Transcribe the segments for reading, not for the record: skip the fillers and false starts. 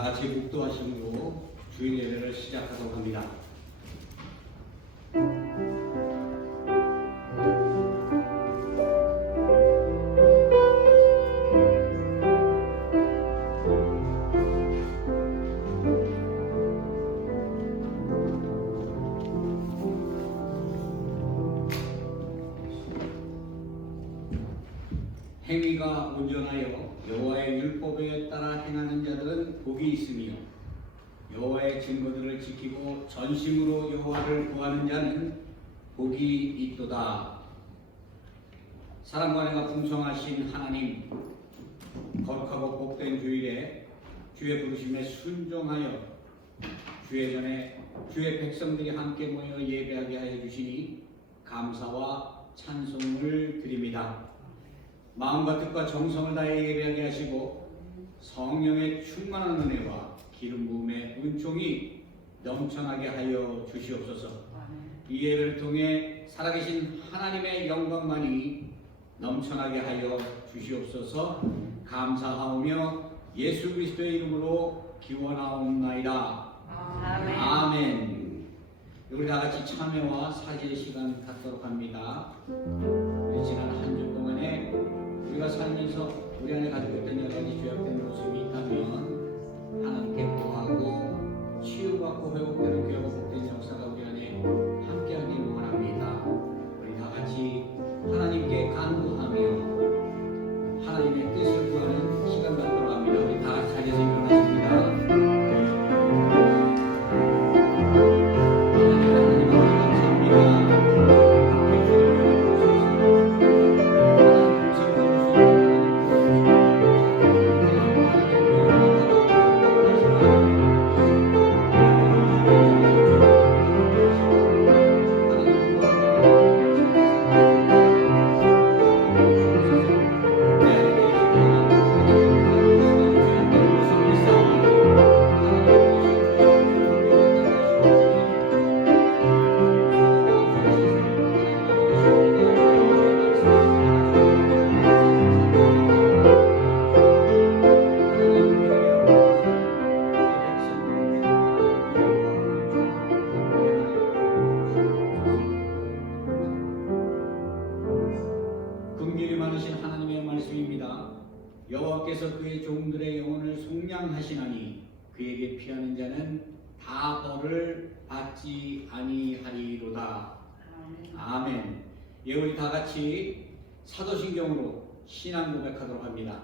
다 같이 묵도하심으로 주일 예배를 시작하도록 합니다. 행위가 온전하여 여호와의 율법에 따라 행하는 자들은 복이 있으며 여호와의 증거들을 지키고 전심으로 여호와를 구하는 자는 복이 있도다. 사랑과 은혜가 풍성하신 하나님, 거룩하고 복된 주일에 주의 부르심에 순종하여 주의 전에 주의 백성들이 함께 모여 예배하게 하여 주시니 감사와 찬송을 드립니다. 마음과 뜻과 정성을 다해 예배하게 하시고 성령의 충만한 은혜와 기름 부음의 은총이 넘쳐나게 하여 주시옵소서. 이 예배를 통해 살아계신 하나님의 영광만이 넘쳐나게 하여 주시옵소서. 감사하오며 예수 그리스도의 이름으로 기원하옵나이다. 아멘. 아멘. 우리 다 같이 참회와 사죄의 시간 갖도록 합니다. 지난 한 주 동안에 우리가 살면서 우리 안에 가지고 있던 여러 가지 죄악된 모습이 있다면 하나님께 구하고 치유받고 회복되는 귀하고 복된 역사가 우리 안에 함께하길 원합니다. 우리 다 같이 하나님께 간구하며 하나님의 뜻을 구하는 시간 갖도록 합니다. 우리 다 같이 자리에서 일어나십니다. 여호와께서 그의 종들의 영혼을 속량하시나니 그에게 피하는 자는 다 벌을 받지 아니하리로다. 아멘. 예, 우리 다 같이 사도신경으로 신앙 고백하도록 합니다.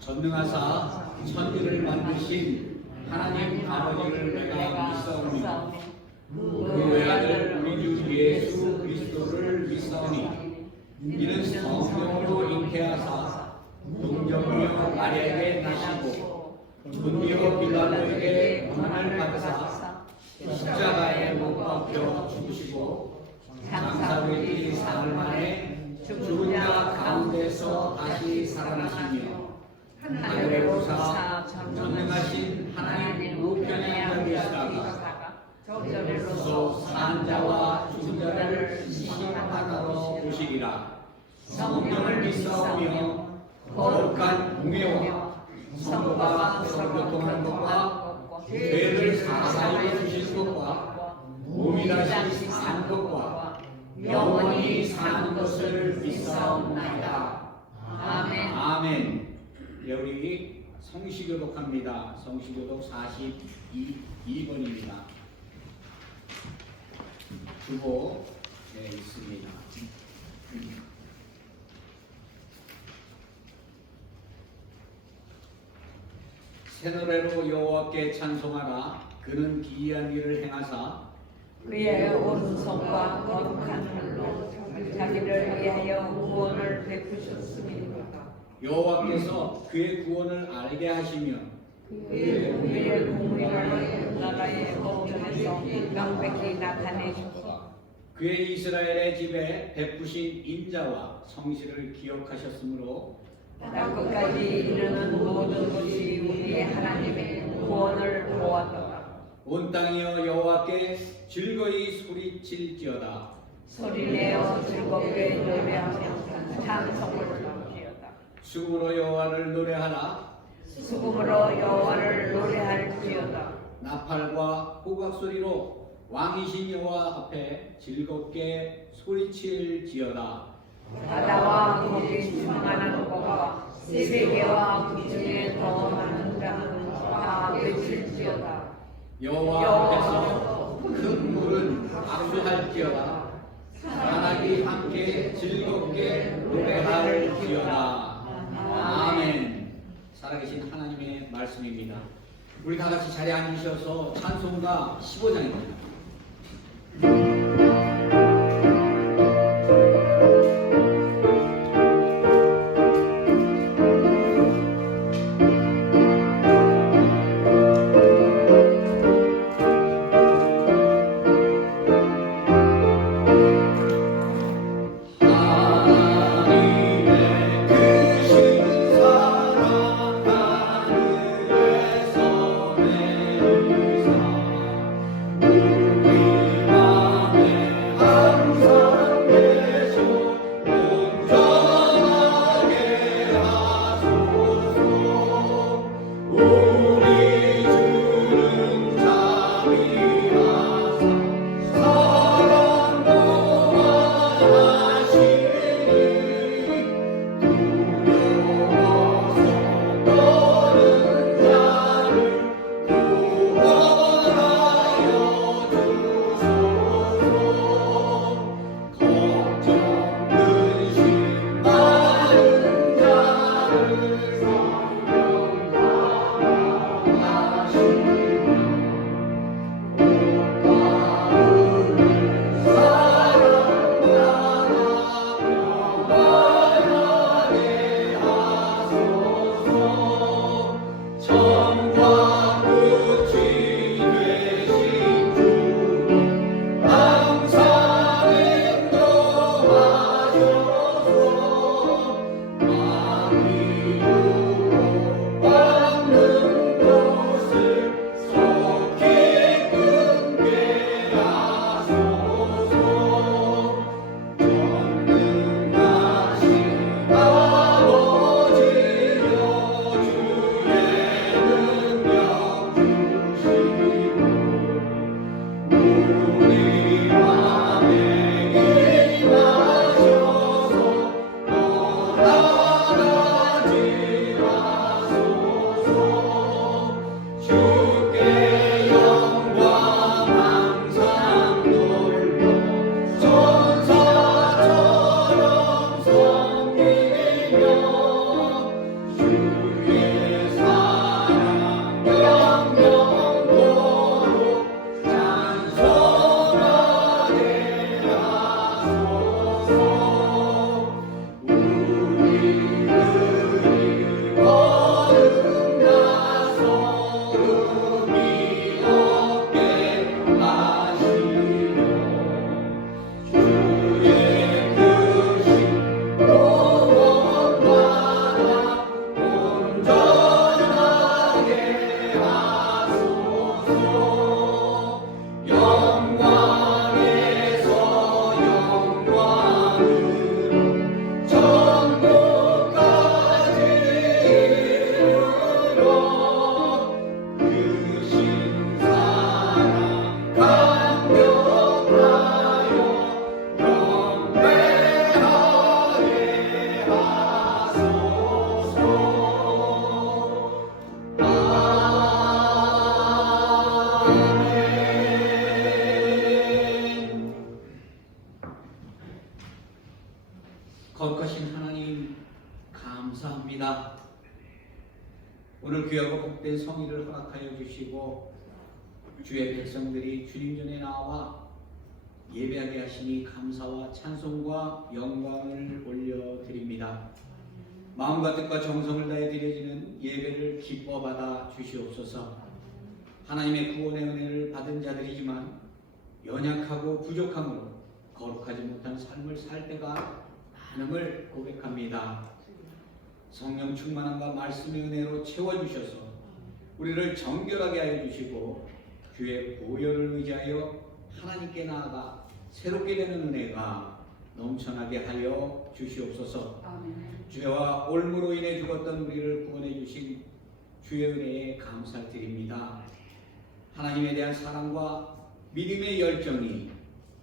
전능하사 천지를 만드신 하나님 아버지를 내가 믿사오며 그 외아들 우리 주 예수 그리스도를 믿사오니 이는 성령으로 잉태하사 동정녀 마리아에게 나시고 본디오 빌라도에게 고난을 받으사 십자가에 못 박혀 죽으시고 장사되기 사흘 만에 죽은 자 가운데서 다시 살아나시며 하늘에 오사 전능하신 하나님 우편에 앉아 계시다가 저절로서 산 자와 죽은 자를 심판하러 오시리라. 성령을 믿사오며 거룩한 공예와 성도가 서로 교통하는 것과 죄를 사사하여 주실 것과 몸이 다시 산 것과 영원히 사는 것을 믿사옵나이다. 아멘. 아멘. 예, 우리 성시교독합니다. 성시교독 42번입니다. 주보 있습니다. 새 노래로 여호와께 찬송하라. 그는 기이한 일을 행하사 그의 오른손과 거룩한 팔로 자기를 위하여 구원을 베푸셨습니다. 여호와께서 그의 구원을 알게 하시며 그의 공의를 공의를 나라의 법정에서 명백히 나타내셨소. 그의 이스라엘의 집에 베푸신 인자와 성실을 기억하셨으므로 땅끝까지 이르는 모든 것이 우리의 하나님의 구원을 보았도다. 온 땅이여 여호와께 즐거이 소리칠지어다. 소리내어 즐겁게 노래하며 찬송을 부르리어다. 수금으로 여호와를 노래하라. 수금으로 여호와를 호각 소리로 왕이신 여호와 앞에 즐겁게 소리칠지어다. 바다와 거기 충만한 것과 세계와 그 중에 더 많은 자는 다 외칠지어다. 여호와 앞에서 큰 물은 악수할지어다. 사나기 함께 즐겁게 노래할지어다. 아멘. 살아계신 하나님의 말씀입니다. 우리 다 같이 자리에 앉으셔서 찬송가 15장입니다. 거룩하신 하나님 감사합니다. 오늘 귀하고 복된 성의를 허락하여 주시고 주의 백성들이 주님 전에 나와 예배하게 하시니 감사와 찬송과 영광을 올려드립니다. 마음과 뜻과 정성을 다해 드려지는 예배를 기뻐 받아 주시옵소서. 하나님의 구원의 은혜를 받은 자들이지만 연약하고 부족함으로 거룩하지 못한 삶을 살 때가 많음을 고백합니다. 성령 충만함과 말씀의 은혜로 채워주셔서 우리를 정결하게 하여 주시고 주의 보혈을 의지하여 하나님께 나아가 새롭게 되는 은혜가 넘쳐나게 하여 주시옵소서. 죄와 올무로 인해 죽었던 우리를 구원해 주신 주의 은혜에 감사드립니다. 하나님에 대한 사랑과 믿음의 열정이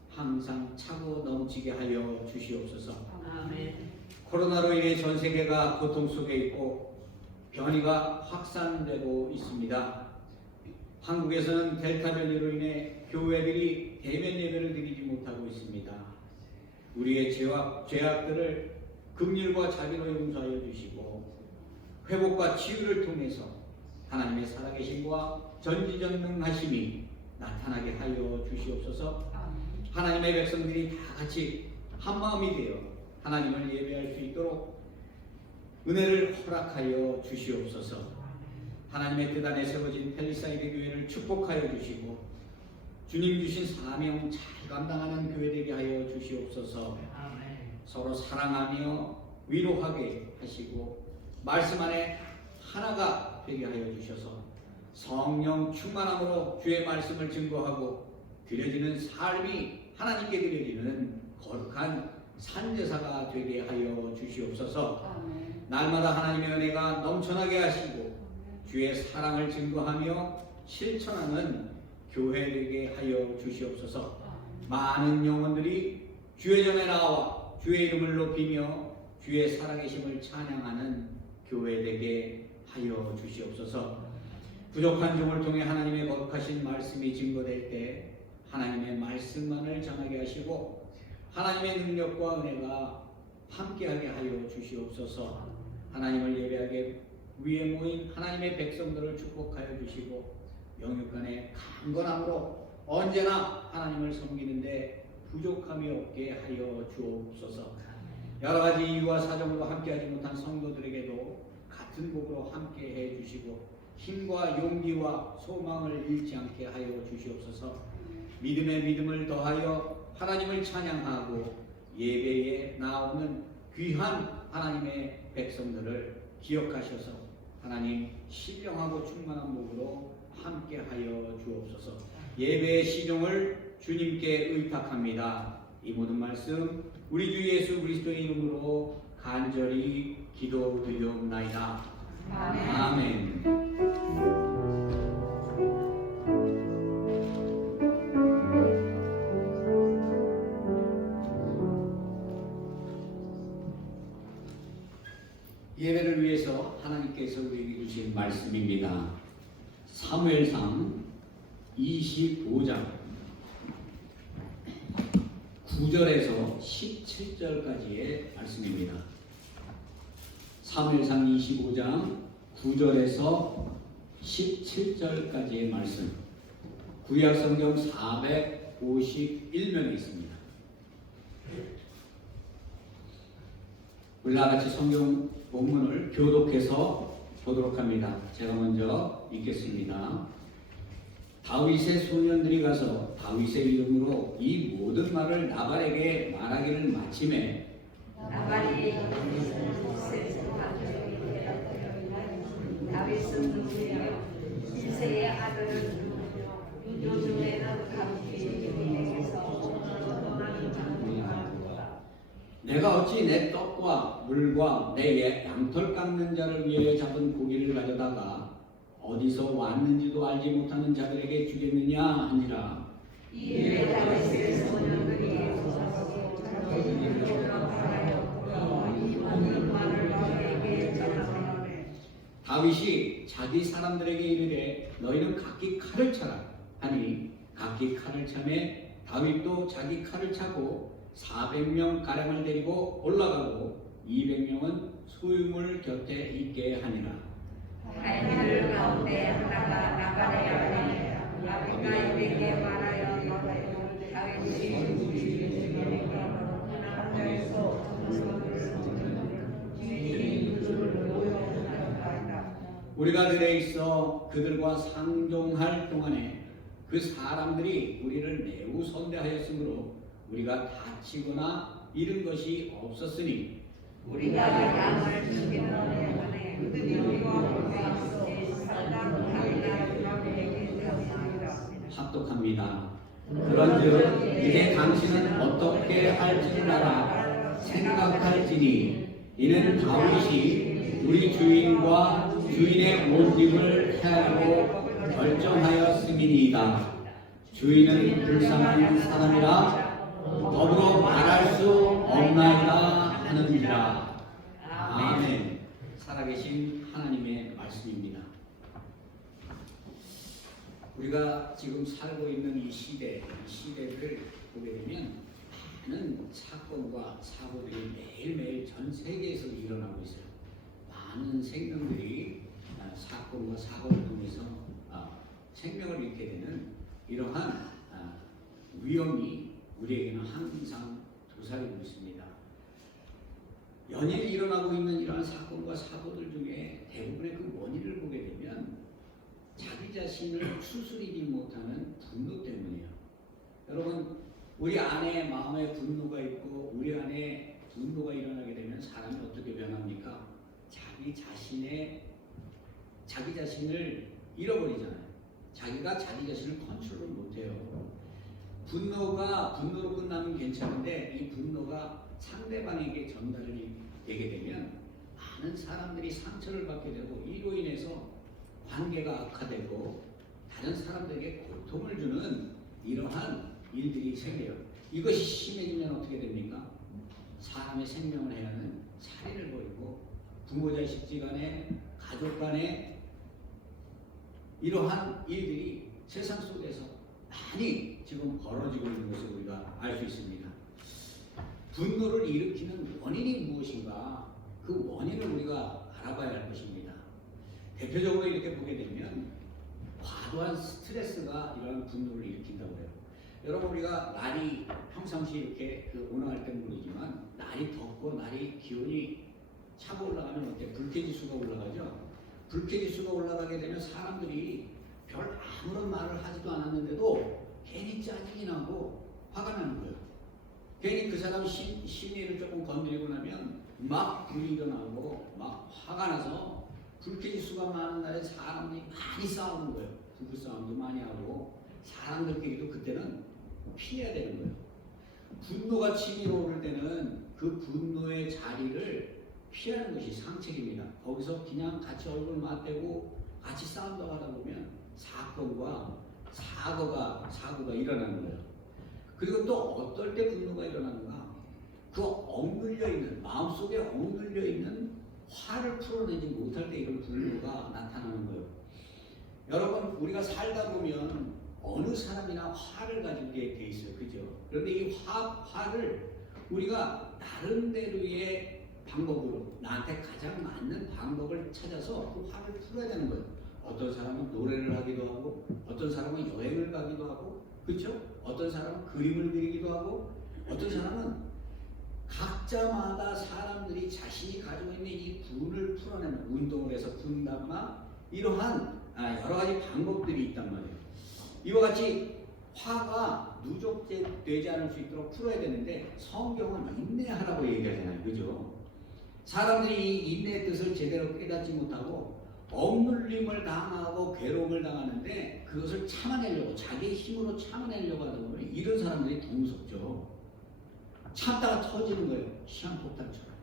항상 차고 넘치게 하여 주시옵소서. 아멘. 코로나로 인해 전 세계가 고통 속에 있고 변이가 확산되고 있습니다. 한국에서는 델타 변이로 인해 교회들이 대면 예배를 드리지 못하고 있습니다. 우리의 죄악들을 긍휼과 자비로 용서하여 주시고 회복과 치유를 통해서 하나님의 살아계심과 전지전능하심이 나타나게 하여 주시옵소서. 하나님의 백성들이 다 같이 한마음이 되어 하나님을 예배할 수 있도록 은혜를 허락하여 주시옵소서. 하나님의 뜻 안에 세워진 펠리사이드 교회를 축복하여 주시고 주님 주신 사명 잘 감당하는 교회 되게 하여 주시옵소서. 서로 사랑하며 위로하게 하시고 말씀 안에 하나가 되게 하여 주셔서 성령 충만함으로 주의 말씀을 증거하고 드려지는 삶이 하나님께 드려지는 거룩한 산제사가 되게 하여 주시옵소서. 날마다 하나님의 은혜가 넘쳐나게 하시고 주의 사랑을 증거하며 실천하는 교회 되게 하여 주시옵소서. 많은 영혼들이 주의 전에 나와 주의 이름을 높이며 주의 살아계심을 찬양하는 교회 되게 하여 주시옵소서. 부족한 종을 통해 하나님의 거룩하신 말씀이 증거될 때 하나님의 말씀만을 전하게 하시고 하나님의 능력과 은혜가 함께하게 하여 주시옵소서. 하나님을 예배하게 위에 모인 하나님의 백성들을 축복하여 주시고 영육간의 강건함으로 언제나 하나님을 섬기는데 부족함이 없게 하여 주옵소서. 여러 가지 이유와 사정으로 함께하지 못한 성도들에게도 같은 복으로 함께해 주시고 힘과 용기와 소망을 잃지 않게 하여 주시옵소서. 믿음에 믿음을 더하여 하나님을 찬양하고 예배에 나오는 귀한 하나님의 백성들을 기억하셔서 하나님 신령하고 충만한 복으로 함께하여 주옵소서. 예배의 시종을 주님께 의탁합니다. 이 모든 말씀 우리 주 예수 그리스도의 이름으로 간절히 기도드리옵나이다. 아멘. 예배를 위해서 하나님께서 우리에게 주신 말씀입니다. 사무엘상 25장 9절에서 17절까지의 말씀입니다. 사무엘상 25장 9절에서 17절까지의 말씀. 구약 성경 451면에 있습니다. 우리와 같이 성경 본문을 교독해서 보도록 합니다. 제가 먼저 읽겠습니다. 다윗의 소년들이 가서 다윗의 이름으로 이 모든 말을 나발에게 말하기를 마침에 나발이 다윗은 누구며 이새의 아들은 누구며 요즘에는 감히 유리에게서 떠나는 자가 내가 어찌 내 떡과 물과 내 양털 깎는 자를 위해 잡은 고기를 가져다가 어디서 왔는지도 알지 못하는 자들에게 주겠느냐 하니라. 이에 다윗의 소년들이 다윗이 자기 사람들에게 이르되 너희는 각기 칼을 차라 하니 각기 칼을 차매 다윗도 자기 칼을 차고 400명 가량을 데리고 올라가고 200명은 소유물 곁에 있게 하니라. 갈매들 가운데 하나가 나발의 아내 아비가일에게 말하여 이르되 다윗이 우리 주에게 남자에서 주인이 그들을 모욕하였다. 우리가 들에 있어 그들과 상종할 동안에 그 사람들이 우리를 매우 선대하였으므로 우리가 다치거나 잃은 것이 없었으니 우리가 양을 죽이는 안에 그들이 우리와 함께하서 산당 다윗에게 되었습니다. 합독합니다. 그런즉 이제 당신은 어떻게 할지를 알아 생각할지니 이는 다윗이 우리 주인과 주인의 온 집을 헤아리고 결정하였음이니이다. 주인은 불쌍한 사람이라 더불어 말할 수 없나이다 하느니라. 아멘. 살아계신 하나님의 말씀입니다. 우리가 지금 살고 있는 이 시대를 보게 되면 많은 사건과 사고들이 매일매일 전 세계에서 일어나고 있어요. 많은 생명들이 사건과 사고를 통해서 생명을 잃게 되는 이러한 위험이 우리에게는 항상 도사리고 있습니다. 연일 일어나고 있는 이러한 사건과 사고들 중에 대부분의 그 원인을 보게 되면 자기 자신을 추스리지 못하는 분노 때문이에요. 여러분, 우리 안에 마음에 분노가 있고 우리 안에 분노가 일어나게 되면 사람이 어떻게 변합니까? 자기 자신을 잃어버리잖아요. 자기가 자기 자신을 컨트롤 못해요. 분노로 끝나면 괜찮은데 이 분노가 상대방에게 전달이 되게 되면 많은 사람들이 상처를 받게 되고 이로 인해서 관계가 악화되고 다른 사람들에게 고통을 주는 이러한 일들이 생겨요. 이것이 심해지면 어떻게 됩니까? 사람의 생명을 해하는 살인을 벌이고 부모 자식 간에 가족 간에 이러한 일들이 세상 속에서 많이 지금 벌어지고 있는 것을 우리가 알 수 있습니다. 분노를 일으키는 원인이 무엇인가? 그 원인을 우리가 알아봐야 할 것입니다. 대표적으로 이렇게 보게 되면 과도한 스트레스가 이러한 분노를 일으킨다고 해요. 여러분, 우리가 날이 평상시 이렇게 온화할 때 모르지만 날이 덥고 날이 기온이 차고 올라가면 어때? 불쾌지수가 올라가죠. 불쾌지수가 올라가게 되면 사람들이 별 아무런 말을 하지도 않았는데도 괜히 짜증이 나고 화가 나는 거예요. 괜히 그 사람 심리를 조금 건드리고 나면 막 불이 일어나고 막 화가 나서 불쾌지수가 많은 날에 사람들이 많이 싸우는 거예요. 부부싸움도 많이 하고 사람들끼리도 그때는 피해야 되는 거예요. 분노가 치밀어 오를 때는 그 분노의 자리를 피하는 것이 상책입니다. 거기서 그냥 같이 얼굴 맞대고 같이 싸운다고 하다 보면 사건과 사고가 일어나는 거예요. 그리고 또 어떨 때 분노가 일어나는가? 그 억눌려 있는, 마음속에 억눌려 있는 화를 풀어내지 못할 때 이런 분노가 나타나는 거예요. 여러분, 우리가 살다 보면 어느 사람이나 화를 가지고 돼 있어요. 그죠? 그런데 이 화를 우리가 나름대로의 방법으로 나한테 가장 맞는 방법을 찾아서 그 화를 풀어야 되는 거예요. 어떤 사람은 노래를 하기도 하고, 어떤 사람은 여행을 가기도 하고, 그렇죠? 어떤 사람은 그림을 그리기도 하고, 어떤 사람은 각자마다 사람들이 자신이 가지고 있는 이 분을 풀어내는 운동을 해서 푼다거나 이러한 여러 가지 방법들이 있단 말이에요. 이와 같이 화가 누적되지 않을 수 있도록 풀어야 되는데 성경은 인내하라고 얘기하잖아요. 그죠? 사람들이 이 인내의 뜻을 제대로 깨닫지 못하고 억눌림을 당하고 괴로움을 당하는데 그것을 참아내려고 자기의 힘으로 참아내려고 하다 보면 이런 사람들이 더 무섭죠. 참다가 터지는 거예요. 시한폭탄처럼.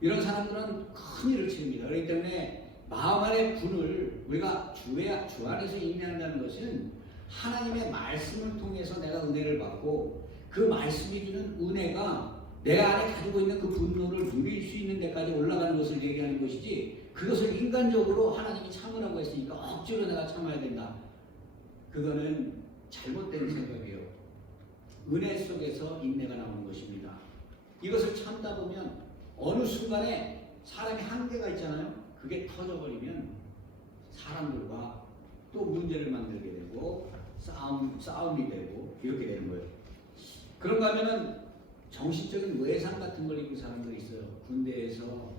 이런 사람들은 큰 일을 치릅니다. 그렇기 때문에 마음 안의 분을 우리가 주 안에서 인내한다는 것은 하나님의 말씀을 통해서 내가 은혜를 받고 그 말씀이 주는 은혜가 내가 안에 가지고 있는 그 분노를 누릴 수 있는 데까지 올라가는 것을 얘기하는 것이지, 그것을 인간적으로 하나님이 참으라고 했으니까 억지로 내가 참아야 된다. 그거는 잘못된 생각이에요. 은혜 속에서 인내가 나오는 것입니다. 이것을 참다 보면 어느 순간에 사람이 한계가 있잖아요. 그게 터져버리면 사람들과 또 문제를 만들게 되고 싸움이 되고 이렇게 되는 거예요. 그런가 하면은 정신적인 외상 같은 걸 입은 사람들이 있어요. 군대에서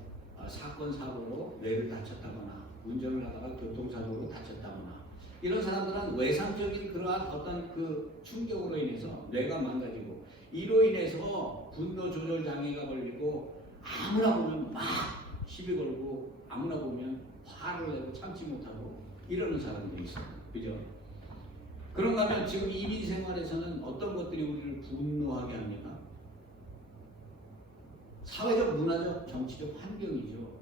사건 사고로 뇌를 다쳤다거나 운전을 하다가 교통사고로 다쳤다거나 이런 사람들은 외상적인 그러한 어떤 그 충격으로 인해서 뇌가 망가지고 이로 인해서 분노 조절 장애가 걸리고 아무나 보면 막 시비 걸고 아무나 보면 화를 내고 참지 못하고 이러는 사람들이 있어요. 그죠? 그런가 하면 지금 이민 생활에서는 어떤 것들이 우리를 분노하게 합니까? 사회적, 문화적, 정치적 환경이죠.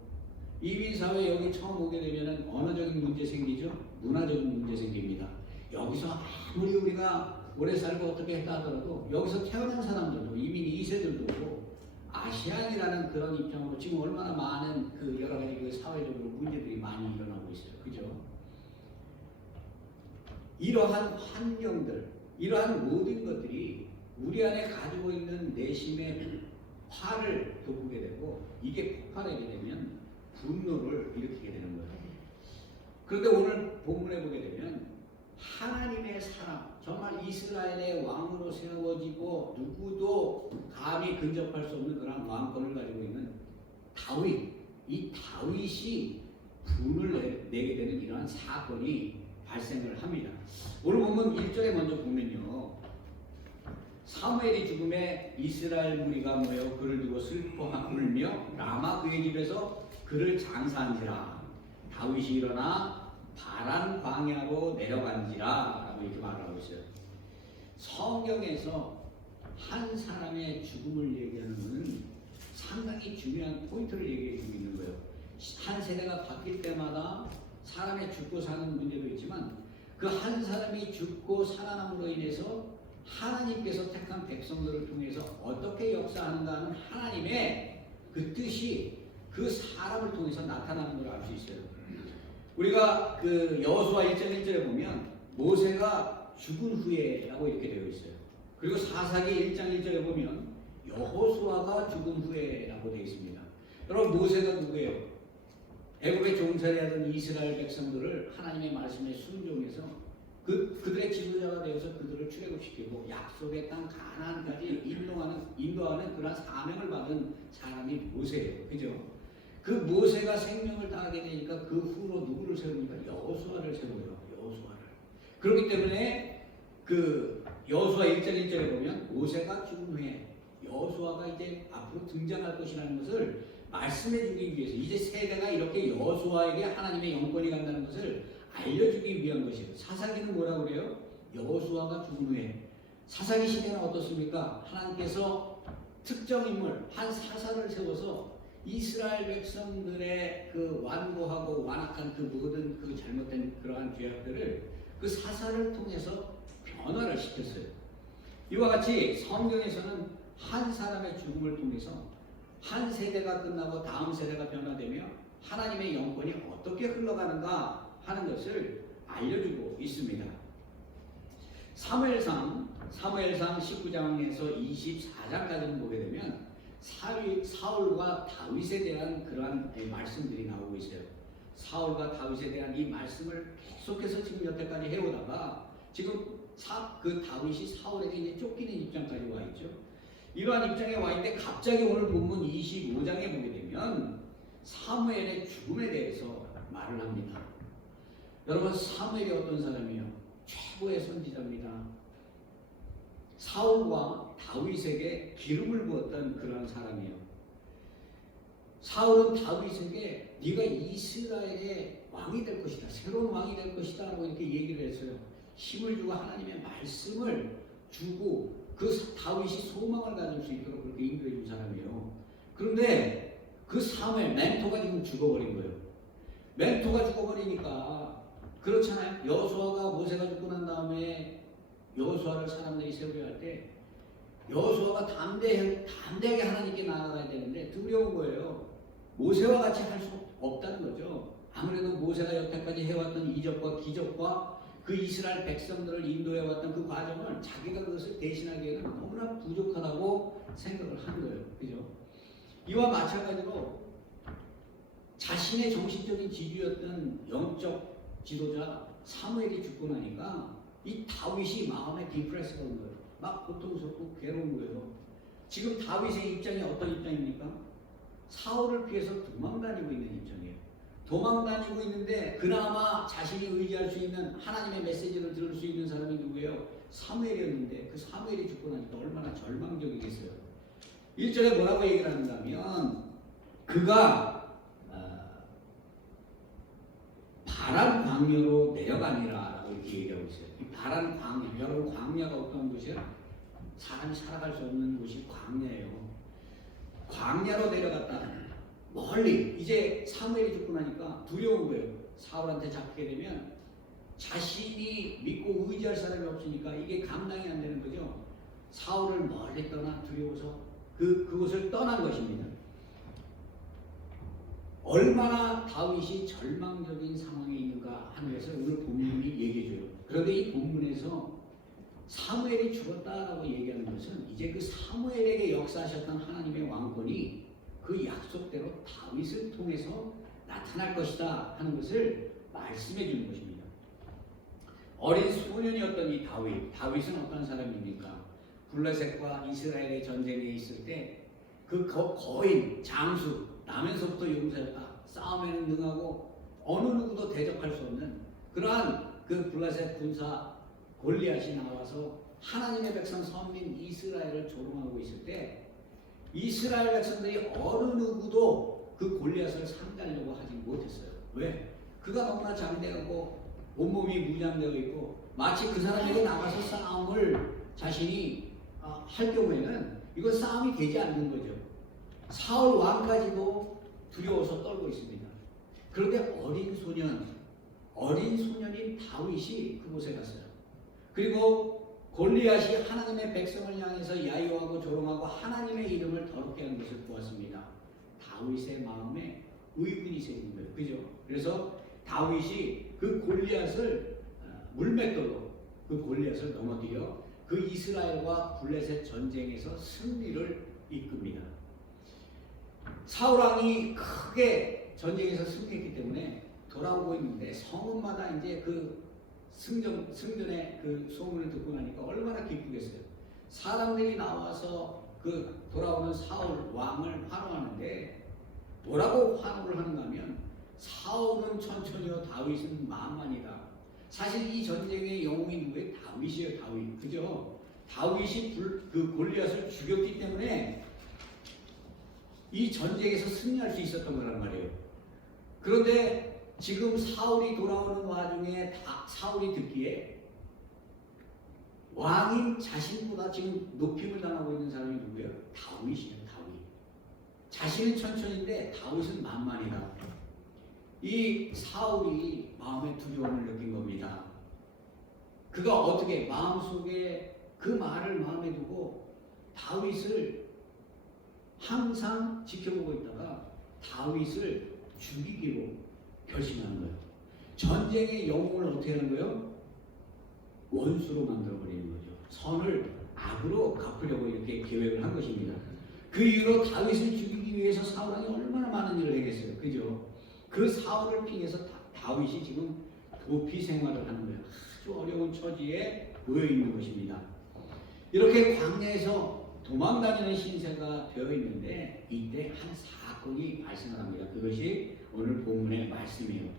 이민 사회 여기 처음 오게 되면은 언어적인 문제 생기죠. 문화적인 문제 생깁니다. 여기서 아무리 우리가 오래 살고 어떻게 했다 하더라도 여기서 태어난 사람들도 이민 2세들도 아시안이라는 그런 입장으로 지금 얼마나 많은 그 여러 가지 그 사회적으로 문제들이 많이 일어나고 있어요. 그죠? 이러한 환경들, 이러한 모든 것들이 우리 안에 가지고 있는 내심의 화를 돋구게 되고 이게 폭발하게 되면 분노를 일으키게 되는 거예요. 그런데 오늘 본문에 보게 되면 하나님의 사람, 정말 이스라엘의 왕으로 세워지고 누구도 감히 근접할 수 없는 그런 왕권을 가지고 있는 다윗, 이 다윗이 분을 내게 되는 이러한 사건이 발생을 합니다. 오늘 보면 1절에 먼저 보면요. 사무엘이 죽음에 이스라엘 무리가 모여 그를 두고 슬퍼하며 라마 그의 집에서 그를 장사한지라. 다윗이 일어나 바란 광야로 내려간지라 라고 이렇게 말하고 있어요. 성경에서 한 사람의 죽음을 얘기하는 것은 상당히 중요한 포인트를 얘기해 주고 있는 거예요. 한 세대가 바뀔 때마다 사람의 죽고 사는 문제도 있지만 그 한 사람이 죽고 살아남으로 인해서 하나님께서 택한 백성들을 통해서 어떻게 역사하는가 하는 하나님의 그 뜻이 그 사람을 통해서 나타나는 걸 알 수 있어요. 우리가 그 여호수아 1장 1절에 보면 모세가 죽은 후에라고 이렇게 되어 있어요. 그리고 사사기 1장 1절에 보면 여호수아가 죽은 후에라고 되어 있습니다. 여러분 모세가 누구예요? 애굽에 종살이하던 이스라엘 백성들을 하나님의 말씀에 순종해서 그들의 지도자가 되어서 그들을 출애굽시키고 약속의 땅 가나안까지 인도하는 그런 사명을 받은 사람이 모세예요. 그죠? 그 모세가 생명을 다하게 되니까 그 후로 누구를 세웁니까? 여호수아를 세워요. 여호수아를. 그렇기 때문에 그 여호수아 1장 1절에 보면 모세가 죽은 후에 여호수아가 이제 앞으로 등장할 것이라는 것을 말씀해 주기 위해서 이제 세대가 이렇게 여호수아에게 하나님의 영권이 간다는 것을 알려주기 위한 것이에요. 사사기는 뭐라고 그래요? 여호수아가 죽은 후에. 사사기 시대는 어떻습니까? 하나님께서 특정 인물, 한 사사를 세워서 이스라엘 백성들의 그 완고하고 완악한 그 모든 그 잘못된 그러한 죄악들을 그 사사를 통해서 변화를 시켰어요. 이와 같이 성경에서는 한 사람의 죽음을 통해서 한 세대가 끝나고 다음 세대가 변화되며 하나님의 영권이 어떻게 흘러가는가 하는 것을 알려주고 있습니다. 사무엘상 19장에서 24장까지를 보게 되면 사울과 다윗에 대한 그러한 말씀들이 나오고 있어요. 사울과 다윗에 대한 이 말씀을 계속해서 지금 여태까지 해오다가 지금 그 다윗이 사울에게 이제 쫓기는 입장까지 와 있죠. 이러한 입장에 와 있는데 갑자기 오늘 본문 25장에 보게 되면 사무엘의 죽음에 대해서 말을 합니다. 여러분 사무엘이 어떤 사람이에요? 최고의 선지자입니다. 사울과 다윗에게 기름을 부었던 그런 사람이에요. 사울은 다윗에게 네가 이스라엘의 왕이 될 것이다. 새로운 왕이 될 것이다 라고 이렇게 얘기를 했어요. 힘을 주고 하나님의 말씀을 주고 그 다윗이 소망을 가질 수 있도록 그렇게 인도해 준 사람이에요. 그런데 그 사무엘 멘토가 지금 죽어버린 거예요. 멘토가 죽어버리니까 그렇잖아요. 여호수아가 모세가 죽고 난 다음에 여호수아를 사람들이 세우려 할 때 여호수아가 담대하게 하나님께 나아가야 되는데 두려운 거예요. 모세와 같이 할 수 없다는 거죠. 아무래도 모세가 여태까지 해왔던 이적과 기적과 그 이스라엘 백성들을 인도해왔던 그 과정을 자기가 그것을 대신하기에는 너무나 부족하다고 생각을 한 거예요. 그죠? 이와 마찬가지로 자신의 정신적인 지주였던 영적 지도자 사무엘이 죽고 나니까 이 다윗이 마음에 디프레스가 온 거예요. 막 고통스럽고 괴로운 거예요. 지금 다윗의 입장이 어떤 입장입니까? 사울을 피해서 도망다니고 있는 입장이에요. 도망다니고 있는데 그나마 자신이 의지할 수 있는 하나님의 메시지를 들을 수 있는 사람이 누구예요? 사무엘이었는데 그 사무엘이 죽고 나니까 얼마나 절망적이겠어요. 1절에 뭐라고 얘기를 한다면 그가 바란 광야로 내려가니라 라고 이렇게 얘기하고 있어요. 이 바란 광야, 여러분 광야가 어떤 곳이에요? 사람이 살아갈 수 없는 곳이 광야예요. 광야로 내려갔다. 멀리 이제 사무엘이 죽고 나니까 두려운 거예요. 사울한테 잡게 되면 자신이 믿고 의지할 사람이 없으니까 이게 감당이 안 되는 거죠. 사울을 멀리 떠나 두려워서 그곳을 떠난 것입니다. 얼마나 다윗이 절망적인 상황에 있는가 하는 것을 오늘 본문이 얘기해줘요. 그런데 이 본문에서 사무엘이 죽었다라고 얘기하는 것은 이제 그 사무엘에게 역사하셨던 하나님의 왕권이 그 약속대로 다윗을 통해서 나타날 것이다 하는 것을 말씀해 주는 것입니다. 어린 소년이었던 이 다윗은 어떤 사람입니까? 블레셋과 이스라엘의 전쟁에 있을 때 그 거인, 장수, 나면서부터 용사였다. 싸움에는 능하고 어느 누구도 대적할 수 없는 그러한 그 블레셋 군사 골리앗이 나와서 하나님의 백성 선민 이스라엘을 조롱하고 있을 때 이스라엘 백성들이 어느 누구도 그 골리앗을 상대하려고 하지 못했어요. 왜? 그가 너무나 장대하고 온몸이 무장되어 있고 마치 그 사람에게 나가서 싸움을 자신이 할 경우에는 이건 싸움이 되지 않는 거죠. 사울 왕까지도 두려워서 떨고 있습니다. 그런데 어린 소년인 다윗이 그곳에 갔어요. 그리고 골리앗이 하나님의 백성을 향해서 야유하고 조롱하고 하나님의 이름을 더럽게 하는 것을 보았습니다. 다윗의 마음에 의분이 생긴 거예요. 그죠? 그래서 다윗이 그 골리앗을 물맷돌로 그 골리앗을 넘어뜨려 그 이스라엘과 블레셋 전쟁에서 승리를 이끕니다. 사울 왕이 크게 전쟁에서 승리했기 때문에 돌아오고 있는데 성읍마다 이제 그 승전의 그 소문을 듣고 나니까 얼마나 기쁘겠어요. 사람들이 나와서 그 돌아오는 사울 왕을 환호하는데 뭐라고 환호를 하는가 하면 사울은 천천히요 다윗은 만만이다. 사실 이 전쟁의 영웅이 누구예요? 다윗이에요. 다윗. 그죠? 다윗이 그 골리앗을 죽였기 때문에 이 전쟁에서 승리할 수 있었던 거란 말이에요. 그런데 지금 사울이 돌아오는 와중에 사울이 듣기에 왕인 자신보다 지금 높임을 당하고 있는 사람이 누구예요? 다윗이에요. 다윗. 자신은 천천히인데 다윗은 만만이다. 이 사울이 마음의 두려움을 느낀 겁니다. 그가 어떻게 마음속에 그 말을 마음에 두고 다윗을 항상 지켜보고 있다가 다윗을 죽이기로 결심하는 거예요. 전쟁의 영웅을 어떻게 하는 거예요? 원수로 만들어버리는 거죠. 선을 악으로 갚으려고 이렇게 계획을 한 것입니다. 그 이후로 다윗을 죽이기 위해서 사울왕이 얼마나 많은 일을 했겠어요. 그죠? 그 사울을 핑해서 다윗이 지금 도피 생활을 하는 거예요. 아주 어려운 처지에 놓여 있는 것입니다. 이렇게 광야에서 도망다니는 신세가 되어 있는데 이때 한 사건이 발생을 합니다. 그것이 오늘 본문의 말씀이에요.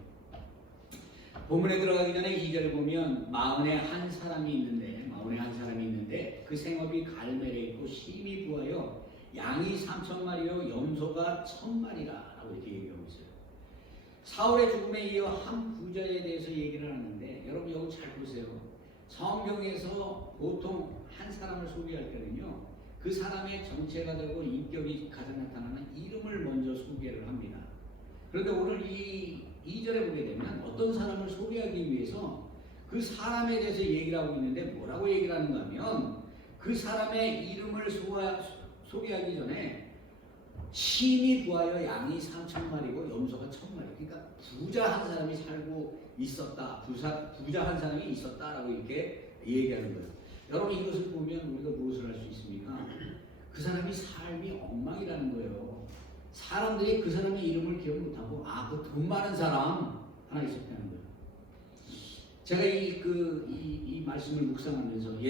본문에 들어가기 전에 2절을 보면 마흔에 한 사람이 있는데 그 생업이 갈멜에 있고 심히 부하여 양이 3,000마리요 염소가 1,000마리라 라고 이렇게 얘기하고 있어요. 사울의 죽음에 이어 한 부자에 대해서 얘기를 하는데 여러분 여기 잘 보세요. 성경에서 보통 한 사람을 소개할 때는요 그 사람의 정체가 되고 인격이 가장 나타나는 이름을 먼저 소개를 합니다. 그런데 오늘 이 2절에 보게 되면 어떤 사람을 소개하기 위해서 그 사람에 대해서 얘기를 하고 있는데 뭐라고 얘기를 하는가 하면 그 사람의 이름을 소개하기 전에 심히 부하여 양이 3,000마리고 염소가 1,000마리. 그러니까 부자 한 사람이 살고 있었다. 부자 한 사람이 있었다라고 이렇게 얘기하는 거예요. 여러분 이것을 보면 우리가 무엇을 할 수 있습니까? 그 사람이 삶이 엉망이라는 거예요. 사람들이 그 사람의 이름을 기억 못하고 그 돈 많은 사람 하나 있었다는 거예요. 제가 이 말씀을 묵상하면서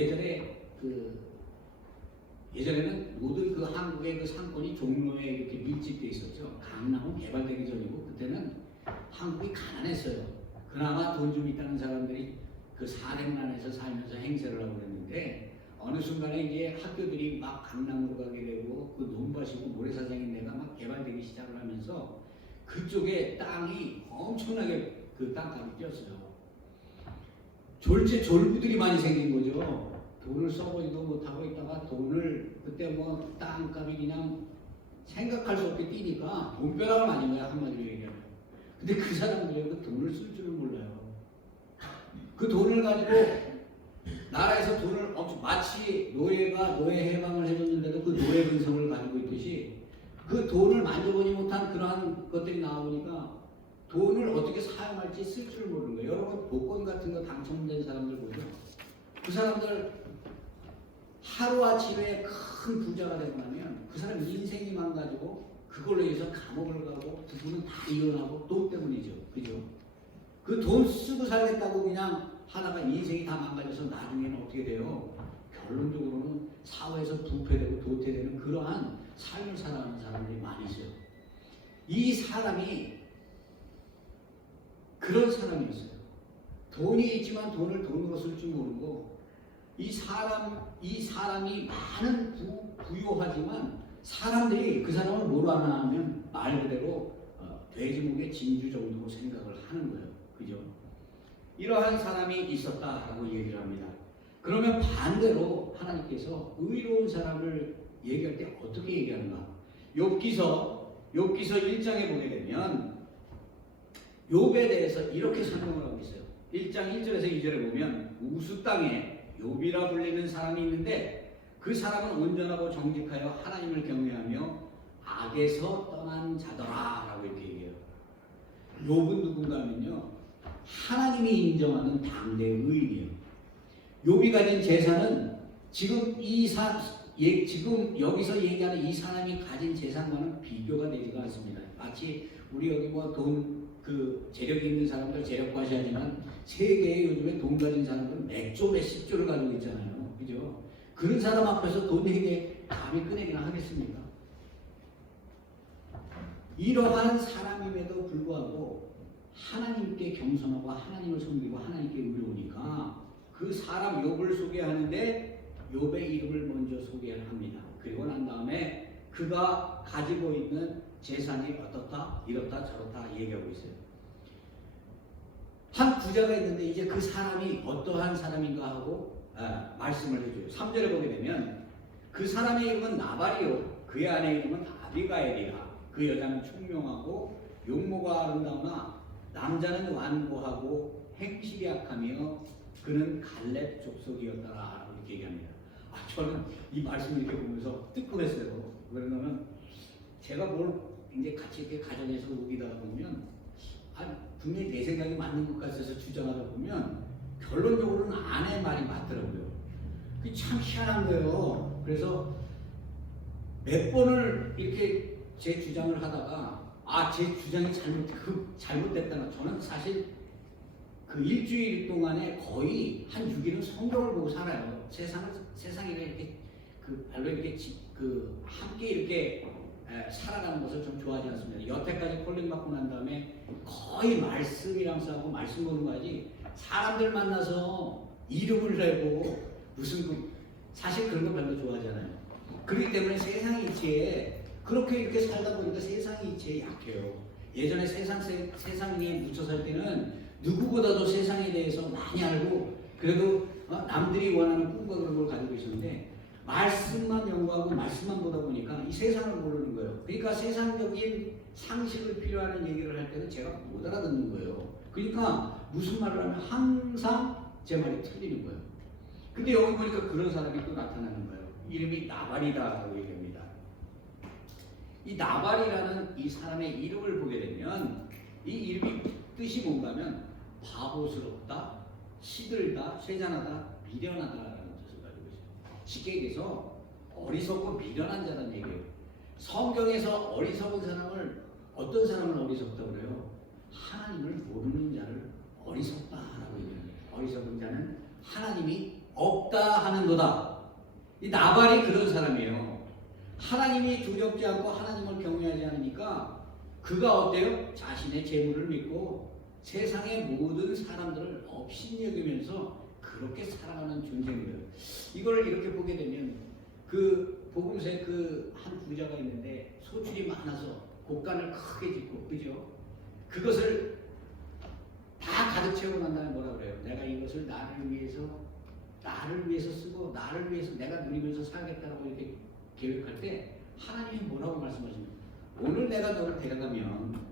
예전에는 모든 그 한국의 그 상권이 종로에 이렇게 밀집돼 있었죠. 강남은 개발되기 전이고 그때는 한국이 가난했어요. 그나마 돈 좀 있다는 사람들이 그 사랭란에서 살면서 행세를 하고 그랬는데 어느 순간에 이제 학교들이 막 강남으로 가게 되고 그 논밭이고 모래사장인 데가 막 개발되기 시작을 하면서 그쪽에 땅이 엄청나게 그 땅값이 뛰었어요. 졸부들이 많이 생긴 거죠. 돈을 써보지도 못하고 있다가 돈을 그때 뭐 땅값이 그냥 생각할 수 없게 뛰니까 돈벼락을 맞은 거야, 한마디로 얘기하면. 근데 그 사람들이 그 돈을 쓸 줄을 몰라요. 그 돈을 가지고 나라에서 돈을 엄청, 마치 노예가 노예 해방을 해줬는데도 그 노예 근성을 가지고 있듯이 그 돈을 만져보지 못한 그러한 것들이 나오니까 돈을 어떻게 사용할지 쓸 줄 모르는 거예요. 여러분 복권 같은 거 당첨된 사람들 보죠. 그 사람들 하루아침에 큰 부자가 되고 나면 그 사람 인생이 망가지고 그걸로 인해서 감옥을 가고 부부는 다 일어나고 돈 때문이죠. 그죠? 그 돈 쓰고 살겠다고 그냥 하다가 인생이 다 망가져서 나중에는 어떻게 돼요? 결론적으로는 사회에서 부패되고 도태되는 그러한 삶을 살아가는 사람들이 많이 있어요. 이 사람이 그런 사람이 있어요. 돈이 있지만 돈을 돈으로 쓸 줄 모르고 이 사람이 많은 부유하지만 사람들이 그 사람을 뭐로 하나 하면 말 그대로 돼지목의 진주 정도로 생각을 하는 거예요. 그죠? 이러한 사람이 있었다라고 얘기를 합니다. 그러면 반대로 하나님께서 의로운 사람을 얘기할 때 어떻게 얘기하는가? 욥기서 1장에 보게 되면 욥에 대해서 이렇게 설명을 하고 있어요. 1장 1절에서 2절에 보면 우수 땅에 욥이라 불리는 사람이 있는데 그 사람은 온전하고 정직하여 하나님을 경외하며 악에서 떠난 자더라 라고 이렇게 얘기해요. 욥은 누군가 하면요, 하나님이 인정하는 당대 의인이에요. 욥이 가진 재산은 지금 지금 여기서 얘기하는 이 사람이 가진 재산과는 비교가 되지가 않습니다. 마치 우리 여기 뭐 돈 재력이 있는 사람들 재력과시하지만 세계에 요즘에 돈 가진 사람들은 몇 조, 몇십 조를 가지고 있잖아요. 그죠? 그런 사람 앞에서 돈 얘기 감히 꺼내기나 하겠습니까? 이러한 사람임에도 불구하고 하나님께 겸손하고 하나님을 섬기고 하나님께 의로우니까 그 사람 욥을 소개하는데 욥의 이름을 먼저 소개를 합니다. 그리고 난 다음에 그가 가지고 있는 재산이 어떻다 이렇다 저렇다 얘기하고 있어요. 한 부자가 있는데 이제 그 사람이 어떠한 사람인가 하고 말씀을 해줘요. 3절에 보게 되면 그 사람의 이름은 나발이요 그의 아내의 이름은 아비가엘이라. 그 여자는 총명하고 용모가 아름다우나 남자는 완고하고 행실이 약하며 그는 갈렙 족속이었더라 라고 이렇게 얘기합니다. 저는 이 말씀을 이렇게 보면서 뜨끔했어요. 그러면 제가 뭘 이제 같이 이렇게 가정에서 우기다가 보면 분명히 내 생각이 맞는 것 같아서 주장하다 보면 결론적으로는 아내 말이 맞더라고요. 그게 참 희한한 거예요. 그래서 몇 번을 이렇게 제 주장을 하다가 제 주장이 잘못됐다는, 저는 사실 그 일주일 동안에 거의 한 6일은 성경을 보고 살아요. 세상이랑 이렇게 별로 이렇게 함께 이렇게 살아가는 것을 좀 좋아하지 않습니다. 여태까지 콜링 받고 난 다음에 거의 말씀이랑 싸우고 말씀 보는 거지 사람들 만나서 이름을 내고 무슨 사실 그런 거 별로 좋아하잖아요. 그렇기 때문에 세상 이치에 그렇게 이렇게 살다 보니까 세상 이치에 약해요. 예전에 세상에 묻혀 살 때는 누구보다도 세상에 대해서 많이 알고 그래도 남들이 원하는 꿈과 그런 걸 가지고 있었는데 말씀만 연구하고 말씀만 보다 보니까 이 세상을 모르는 거예요. 그러니까 세상적인 상식을 필요하는 얘기를 할 때는 제가 못 알아듣는 거예요. 그러니까 무슨 말을 하면 항상 제 말이 틀리는 거예요. 근데 여기 보니까 그런 사람이 또 나타나는 거예요. 이름이 나발이다라고 얘기합니다. 이 나발이라는 이 사람의 이름을 보게 되면 이 이름이 뜻이 뭔가 하면 바보스럽다, 시들다, 쇠잔하다, 미련하다라는 뜻을 가지고 있어요. 쉽게 얘기해서 어리석고 미련한 자라는 얘기예요. 성경에서 어리석은 사람을 어떤 사람을 어리석다고 그래요? 하나님을 모르는 자를 어리석다라고 얘기해요. 어리석은 자는 하나님이 없다 하는도다. 이 나발이 그런 사람이에요. 하나님이 두렵지 않고 하나님을 경외하지 않으니까 그가 어때요? 자신의 재물을 믿고 세상의 모든 사람들을 업신여기면서 그렇게 살아가는 존재입니다. 이걸 이렇게 보게 되면 그 복음서에 그 한 부자가 있는데 소출이 많아서 곡간을 크게 짓고, 그죠? 그것을 다 가득 채우고 난 다음에 뭐라 그래요? 내가 이것을 나를 위해서 쓰고 나를 위해서 내가 누리면서 살겠다라고 이렇게 계획할 때 하나님이 뭐라고 말씀하십니까? 오늘 내가 너를 데려가면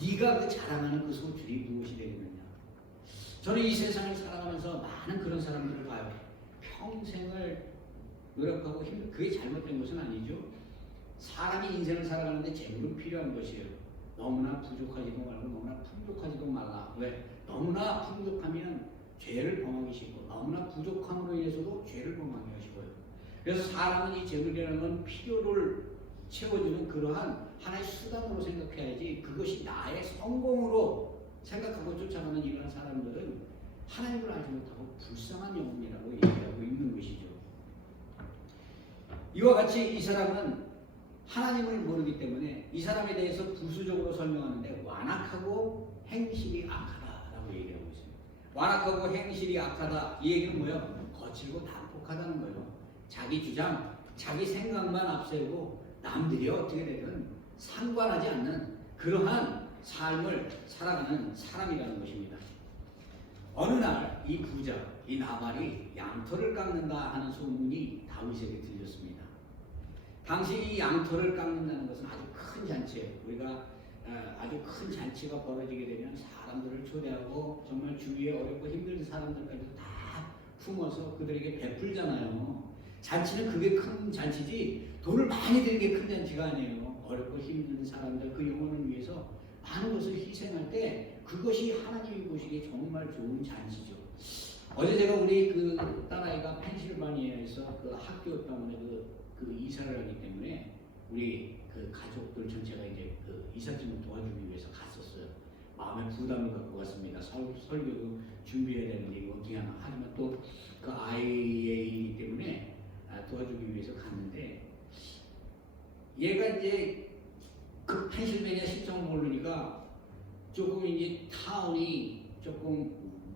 네가 그 자랑하는 그 소출이 무엇이 되겠느냐? 저는 이 세상을 살아가면서 많은 그런 사람들을 봐요. 평생을 노력하고 그게 잘못된 것은 아니죠. 사람이 인생을 살아가는데 재물은 필요한 것이에요. 너무나 부족하지도 말고 너무나 풍족하지도 말라. 왜? 너무나 풍족하면 죄를 범하기 쉽고 너무나 부족함으로 인해서도 죄를 범하기 쉬워요. 그래서 사람은 이 재물이라는 건 필요를 채워주는 그러한 하나의 수단으로 생각해야지, 그것이 나의 성공으로 생각하고 쫓아가는 이러한 사람들은 하나님을 알지 못하고 불쌍한 영혼이라고 얘기하고 있는 것이죠. 이와 같이 이 사람은 하나님을 모르기 때문에 이 사람에 대해서 부수적으로 설명하는데 완악하고 행실이 악하다라고 얘기하고 있습니다. 완악하고 행실이 악하다, 이 얘기는 뭐예요? 거칠고 난폭하다는 거예요. 자기 주장, 자기 생각만 앞세우고 남들이 어떻게 되든 상관하지 않는 그러한 삶을 살아가는 사람이라는 것입니다. 어느 날 이 부자, 이 나발이 양털을 깎는다 하는 소문이 다윗에게 들렸습니다. 당시 이 양털을 깎는다는 것은 아주 큰 잔치예요. 우리가 아주 큰 잔치가 벌어지게 되면 사람들을 초대하고 정말 주위에 어렵고 힘든 사람들까지도 다 품어서 그들에게 베풀잖아요. 잔치는 그게 큰 잔치지 돈을 많이 들게 큰 잔치가 아니에요. 어렵고 힘든 사람들 그 영혼을 위해서 많은 것을 희생할 때 그것이 하나님이 보시기에 정말 좋은 잔치죠. 어제 제가 우리 그 딸아이가 펜실바니아에서 그 학교 때문에 그 이사를 하기 때문에 우리 그 가족들 전체가 이제 그 이삿짐을 도와주기 위해서 갔었어요. 마음에 부담을 갖고 갔습니다. 설교도 준비해야 되는데 이거 어떻게 하나. 하지만 또 그 아이이기 때문에 도와주기 위해서 갔는데, 얘가 이제 그 펜실베니아 실정을 모르니까 조금 이제 타운이 조금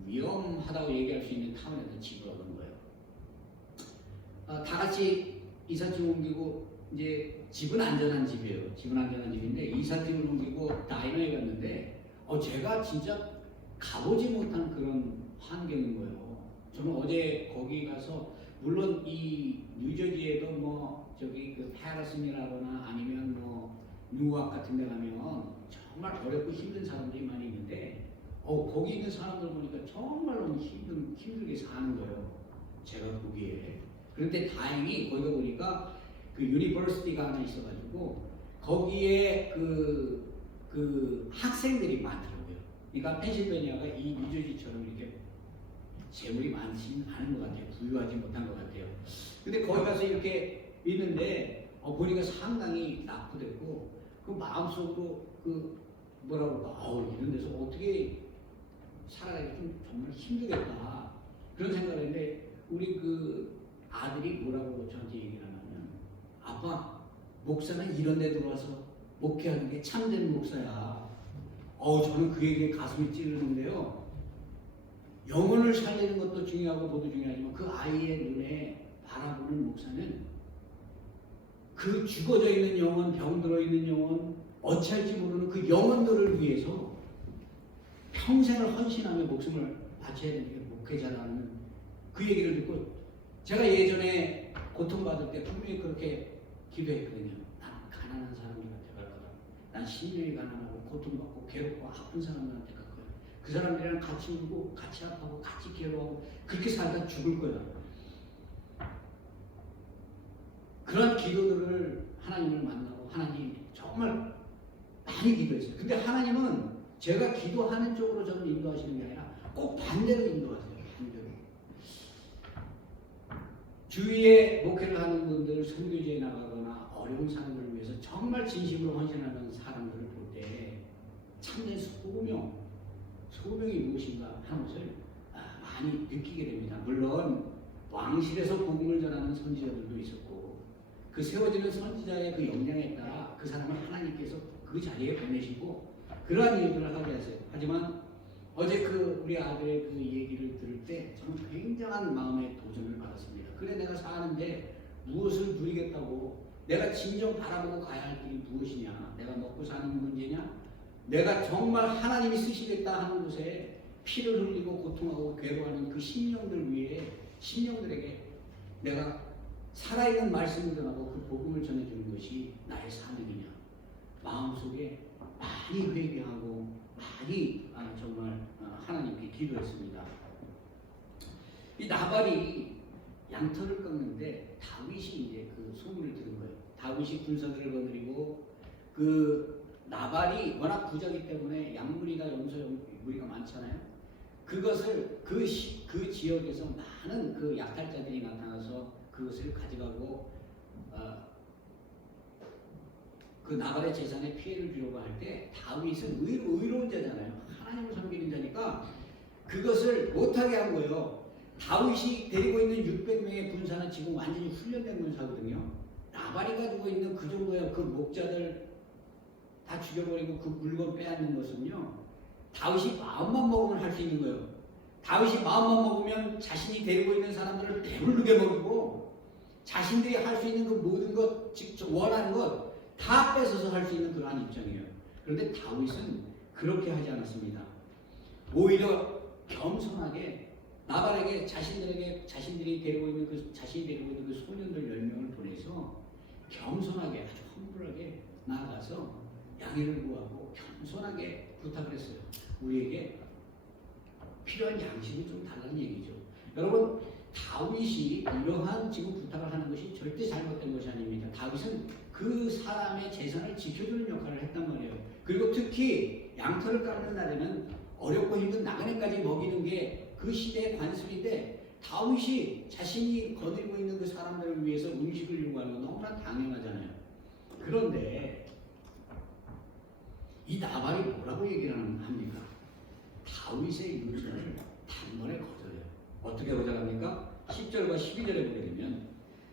위험하다고 얘기할 수 있는 타운에서 집을 얻은 거예요. 다 같이 이삿짐 옮기고, 이제 집은 안전한 집이에요. 집은 안전한 집인데 이삿짐을 옮기고 다이너에 갔는데 제가 진짜 가보지 못한 그런 환경인 거예요. 저는 어제 거기 가서 물론 이 뉴저지에도 뭐 저기 그 패러슨이라거나 아니면 뭐 뉴욕 같은 데 가면 정말 어렵고 힘든 사람들이 많이 있는데 거기 있는 사람들 보니까 정말 너무 힘들게 사는 거예요. 제가 보기에. 그런데 다행히 거기가 보니까 그 유니버시티가 하나 있어가지고 거기에 그 학생들이 많더라고요. 그러니까 펜실베니아가 이 뉴저지처럼 이렇게 재물이 많지는 않은 것 같아요. 부유하지 못한 것 같아요. 근데 거기 가서 이렇게 있는데 보니까 상당히 낙후됐고 그 마음속으로 그 뭐라고 그럴까, 이런 데서 어떻게 살아가기 좀 정말 힘들겠다 그런 생각을 했는데, 우리 그 아들이 뭐라고 저한테 얘기를 하냐면, 아빠, 목사는 이런 데 들어와서 목회하는 게 참된 목사야. 저는 그 얘기에 가슴이 찌르는데요. 영혼을 살리는 것도 중요하고 모두 중요하지만 그 아이의 눈에 바라보는 목사는 그 죽어져 있는 영혼, 병들어 있는 영혼, 어찌할지 모르는 그 영혼들을 위해서 평생을 헌신하며 목숨을 바쳐야 되는 게 목회자라는 그 얘기를 듣고, 제가 예전에 고통받을 때 분명히 그렇게 기도했거든요. 난 가난한 사람들한테 갈 거다. 난 심령이 가난하고 고통받고 괴롭고 아픈 사람들한테 갈 거야. 그 사람들이랑 같이 울고 같이 아파하고 같이 괴로워하고 그렇게 살다 죽을 거야. 그런 기도들을 하나님을 만나고 하나님 정말 많이 기도했어요. 근데 하나님은 제가 기도하는 쪽으로 저는 인도하시는 게 아니라 꼭 반대로 인도하세요. 반대로. 주위에 목회를 하는 분들, 선교지에 나가거나 어려운 사람들을 위해서 정말 진심으로 헌신하는 사람들을 볼 때 참된 소명이 무엇인가 하는 것을 많이 느끼게 됩니다. 물론 왕실에서 복음을 전하는 선지자들도 있었고, 그 세워지는 선지자의 그 역량에 따라 그 사람을 하나님께서 그 자리에 보내시고 그러한 일들을 하게 하세요. 하지만 어제 그 우리 아들의 그 얘기를 들을 때 저는 굉장한 마음의 도전을 받았습니다. 그래, 내가 사는데 무엇을 누리겠다고, 내가 진정 바라보고 가야 할 길이 무엇이냐, 내가 먹고 사는 문제냐, 내가 정말 하나님이 쓰시겠다 하는 곳에 피를 흘리고 고통하고 괴로워하는 그 심령들에게 내가 살아있는 말씀을 전하고 그 복음을 전해주는 것이 나의 사명이냐. 마음속에 많이 회개하고 많이 정말 하나님께 기도했습니다. 이 나발이 양털을 꺾는데 다윗이 이제 그 소문을 들은 거예요. 다윗이 군사들을 거느리고 그 나발이 워낙 부자기 때문에 양무리가 무리가 많잖아요. 그것을 그 지역에서 많은 그 약탈자들이 나타나서 그것을 가져가고 그 나발의 재산에 피해를 주려고 할 때 다윗은 의로운 자잖아요. 하나님을 섬기는 자니까 그것을 못하게 한 거예요. 다윗이 데리고 있는 600명의 군사는 지금 완전히 훈련된 군사거든요. 나발이 가지고 있는 그 정도의 그 목자들 다 죽여버리고 그 물건 빼앗는 것은요. 다윗이 마음만 먹으면 할 수 있는 거예요. 다윗이 마음만 먹으면 자신이 데리고 있는 사람들을 배부르게 먹이고 자신들이 할 수 있는 그 모든 것, 직접 원하는 것 다 뺏어서 할 수 있는 그러한 입장이에요. 그런데 다윗은 그렇게 하지 않았습니다. 오히려 겸손하게 나발에게 자신들이 데리고 있는 자신이 데리고 있는 그 소년들 10명을 보내서 겸손하게 아주 험불하게 나아가서 양해를 구하고 겸손하게 부탁을 했어요. 우리에게 필요한 양식을 좀 달라는 얘기죠. 여러분, 다윗이 이러한 지금 부탁을 하는 것이 절대 잘못된 것이 아닙니다. 다윗은 그 사람의 재산을 지켜주는 역할을 했단 말이에요. 그리고 특히 양털을 깎는 날에는 어렵고 힘든 나그네까지 먹이는 게 그 시대의 관습인데 다윗이 자신이 거느리고 있는 그 사람들을 위해서 음식을 요구하는 건 너무나 당연하잖아요. 그런데 이 나발이 뭐라고 얘기를 합니까? 다윗의 요청을 단번에 거절해요. 어떻게 거절합니까? 10절과 12절에 보게 되면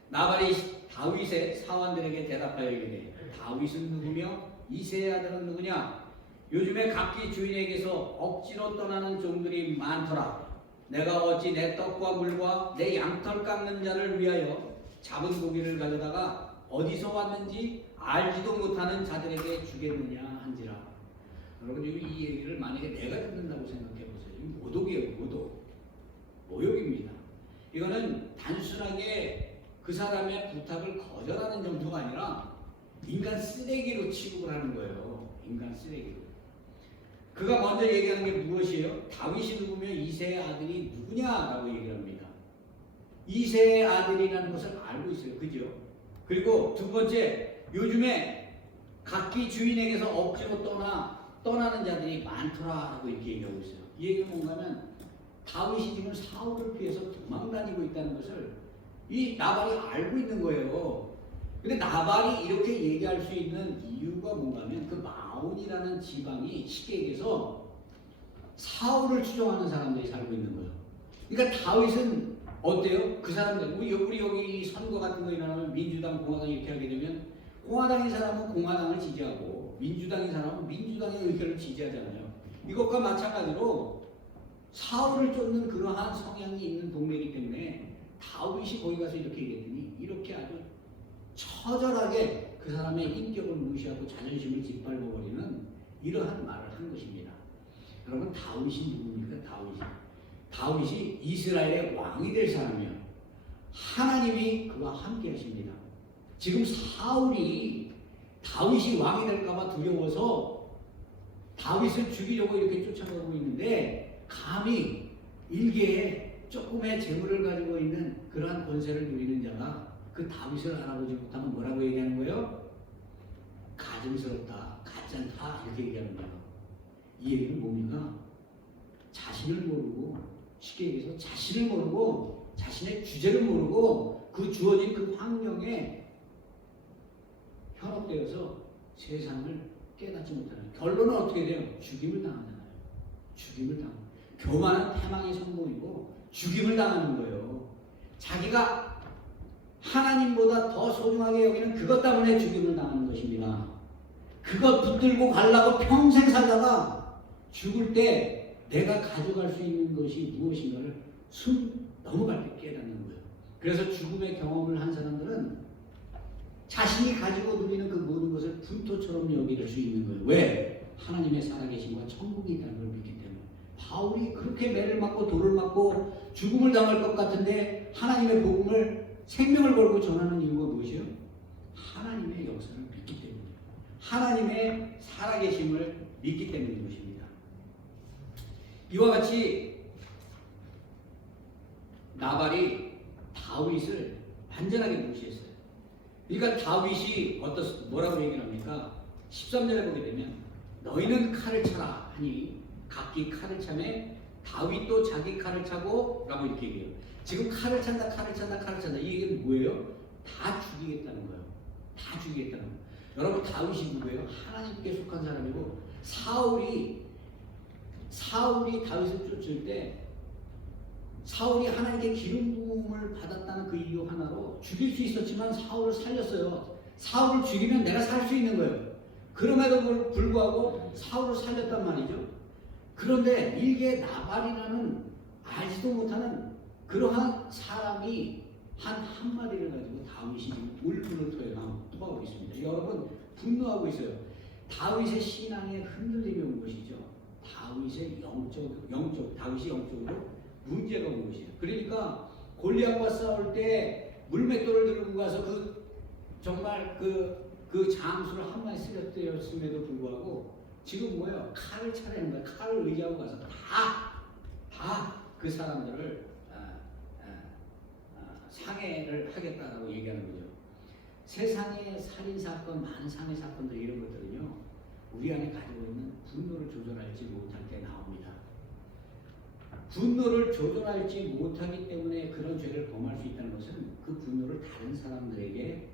나발이 다윗의 사원들에게 대답하여 이르되 다윗은 누구며 이새의 아들은 누구냐? 요즘에 각기 주인에게서 억지로 떠나는 종들이 많더라. 내가 어찌 내 떡과 물과 내 양털 깎는 자를 위하여 잡은 고기를 가져다가 어디서 왔는지 알지도 못하는 자들에게 주겠느냐 한지라. 여러분, 이 얘기를 만약에 내가 듣는다고 생각해 보세요. 모독이에요. 모욕입니다. 이거는 단순하게 그 사람의 부탁을 거절하는 정도가 아니라 인간 쓰레기로 취급을 하는 거예요. 인간 쓰레기로. 그가 먼저 얘기하는 게 무엇이에요? 다윗이 누구며 이새의 아들이 누구냐라고 얘기를 합니다. 이새의 아들이라는 것을 알고 있어요. 그죠? 그리고 두 번째, 요즘에 각기 주인에게서 억지로 떠나는 자들이 많더라라고 이렇게 얘기하고 있어요. 이 얘기가 뭔가 하면 다윗이 지금 사울을 피해서 도망다니고 있다는 것을 이 나발이 알고 있는 거예요. 근데 나발이 이렇게 얘기할 수 있는 이유가 뭔가 하면 그 마온이라는 지방이 쉽게 얘기해서 사울을 추종하는 사람들이 살고 있는 거예요. 그러니까 다윗은 어때요? 그 사람들, 우리 여기 선거 같은 거 일어나면 민주당, 공화당 이렇게 하게 되면 공화당인 사람은 공화당을 지지하고 민주당인 사람은 민주당의 의견을 지지하잖아요. 이것과 마찬가지로 사울을 쫓는 그러한 성향이 있는 동네이기 때문에 다윗이 거기 가서 이렇게 얘기했더니 이렇게 아주 처절하게 그 사람의 인격을 무시하고 자존심을 짓밟아버리는 이러한 말을 한 것입니다. 여러분, 다윗이 누굽니까? 다윗이 이스라엘의 왕이 될 사람이에요. 하나님이 그와 함께 하십니다. 지금 사울이 다윗이 왕이 될까봐 두려워서 다윗을 죽이려고 이렇게 쫓아가고 있는데 감히 일개의 조금의 재물을 가지고 있는 그러한 권세를 누리는 자가 그 다윗을 알아보지 못하면 뭐라고 얘기하는 거예요? 가증스럽다, 가짠다 이렇게 얘기하는 거예요. 이 얘기는 뭡니까? 자신을 모르고, 쉽게 얘기해서 자신을 모르고 자신의 주제를 모르고 그 주어진 그 환경에 현혹되어서 세상을 깨닫지 못하는, 결론은 어떻게 돼요? 죽임을 당하잖아요. 죽임을 당하는, 교만은 패망의 성공이고 죽임을 당하는 거예요. 자기가 하나님보다 더 소중하게 여기는 그것 때문에 죽임을 당하는 것입니다. 그것 붙들고 가려고 평생 살다가 죽을 때 내가 가져갈 수 있는 것이 무엇인가를 넘어갈 때 깨닫는 거예요. 그래서 죽음의 경험을 한 사람들은 자신이 가지고 누리는 그 모든 것을 분토처럼 여길 수 있는 거예요. 왜? 하나님의 살아계심과 천국이 있다는 걸 믿기 때문에. 바울이 그렇게 매를 맞고 돌을 맞고 죽음을 당할 것 같은데 하나님의 복음을 생명을 걸고 전하는 이유가 무엇이요? 하나님의 역사를 믿기 때문이에요. 하나님의 살아계심을 믿기 때문인 것입니다. 이와 같이 나발이 다윗을 완전하게 무시했어요. 그러니까 다윗이 뭐라고 얘기를 합니까? 13절에 보게 되면 너희는 칼을 차라 하니 각기 칼을 차매 다윗도 자기 칼을 차고 라고 이렇게 얘기해요. 지금 칼을 찬다. 이 얘기는 뭐예요? 다 죽이겠다는 거예요. 다 죽이겠다는 거예요. 여러분 다윗이 누구예요? 하나님께 속한 사람이고 사울이 다윗을 쫓을 때 사울이 하나님께 기름 부음을 받았다는 그 이유 하나로 죽일 수 있었지만 사울을 살렸어요. 사울을 죽이면 내가 살 수 있는 거예요. 그럼에도 불구하고 사울을 살렸단 말이죠. 그런데 이게 나발이라는 알지도 못하는 그러한 사람이 한 한마디를 가지고 다윗이 울분을 토하고 있습니다. 여러분 분노하고 있어요. 다윗의 신앙에 흔들림이 온 것이죠. 다윗이 영적으로 문제가 온 것이에요. 그러니까 골리앗과 싸울 때 물맷돌을 들고 가서 정말 그 장수를 한 마리 쓰러뜨렸음에도 불구하고 지금 뭐예요? 칼을 차려는 거예요. 칼을 의지하고 가서 다 그 사람들을 상해를 하겠다라고 얘기하는 거죠. 세상의 살인사건, 많은 상해 사건들 이런 것들은요. 우리 안에 가지고 있는 분노를 조절하지 못할 때 나옵니다. 분노를 조절하지 못하기 때문에 그런 죄를 범할 수 있다는 것은 그 분노를 다른 사람들에게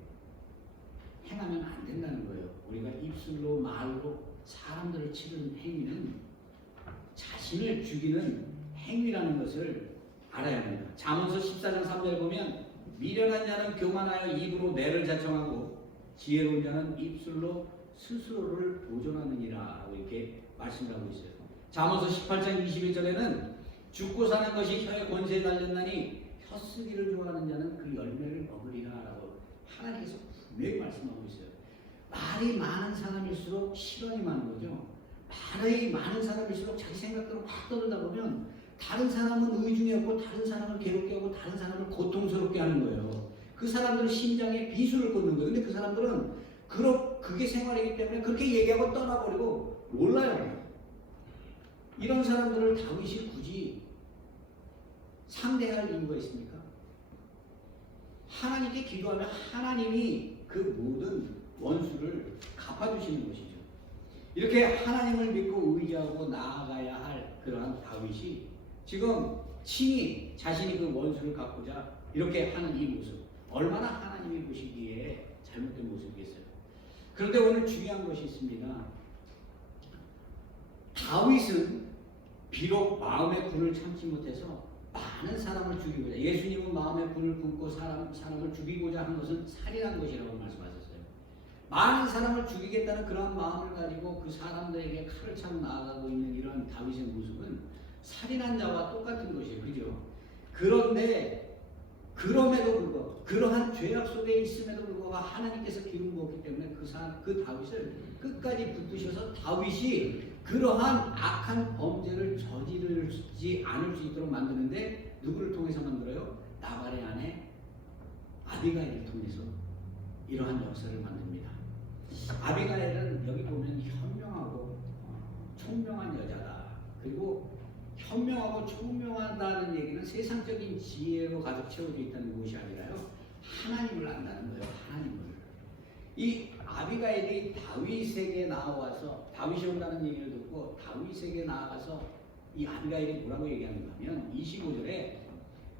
행하면 안 된다는 거예요. 우리가 입술로 말로 사람들을 치는 행위는 자신을 죽이는 행위라는 것을 알아야 합니다. 잠언서 14장 3절에 보면 미련한 자는 교만하여 입으로 매를 자청하고 지혜로운 자는 입술로 스스로를 보존하느니라 라고 이렇게 말씀을 하고 있어요. 잠언서 18장 21절에는 죽고 사는 것이 혀의 권세에 달렸나니 혀쓰기를 좋아하는 자는 그 열매를 먹으리라 라고 하나님께서 분명히 말씀하고 있어요. 말이 많은 사람일수록 시련이 많은 거죠. 말이 많은 사람일수록 자기 생각대로 확 떠들다 보면 다른 사람은 의중이 없고 다른 사람을 괴롭게 하고 다른 사람을 고통스럽게 하는 거예요. 그 사람들은 심장에 비수를 꽂는 거예요. 근데 그 사람들은 그게 생활이기 때문에 그렇게 얘기하고 떠나버리고 몰라요. 이런 사람들을 다윗이 굳이 상대할 이유가 있습니까? 하나님께 기도하면 하나님이 그 모든 원수를 갚아주시는 것이죠. 이렇게 하나님을 믿고 의지하고 나아가야 할 그러한 다윗이 지금 친히 자신이 그 원수를 갚고자 이렇게 하는 이 모습, 얼마나 하나님이 보시기에 잘못된 모습이겠어요. 그런데 오늘 중요한 것이 있습니다. 다윗은 비록 마음의 분을 참지 못해서 많은 사람을 죽이고자, 예수님은 마음의 분을 품고 사람을 죽이고자 한 것은 살인한 것이라고 말씀하셨어요. 많은 사람을 죽이겠다는 그런 마음을 가지고 그 사람들에게 칼을 차고 나아가고 있는 이런 다윗의 모습은 살인한 자와 똑같은 것이에요. 그죠? 그런데 그럼에도 불구하고 그러한 죄악 속에 있음에도 불구하고 하나님께서 기름 부었기 때문에 그 다윗을 끝까지 붙드셔서 다윗이 그러한 악한 범죄를 저지르지 않을 수 있도록 만드는데 누구를 통해서 만들어요? 나발의 아내 아비가일을 통해서 이러한 역사를 만듭니다. 아비가일은 여기 보면 현명하고 총명한 여자다. 그리고 현명하고 총명하다는 얘기는 세상적인 지혜로 가득 채워져 있다는 것이 아니라요. 하나님을 안다는 거예요. 하나님을. 이 아비가일이 다윗에게 나와서 다윗이 온다는 얘기를 듣고 다윗에게 나아가서 이 아비가일이 뭐라고 얘기하는가 하면 25절에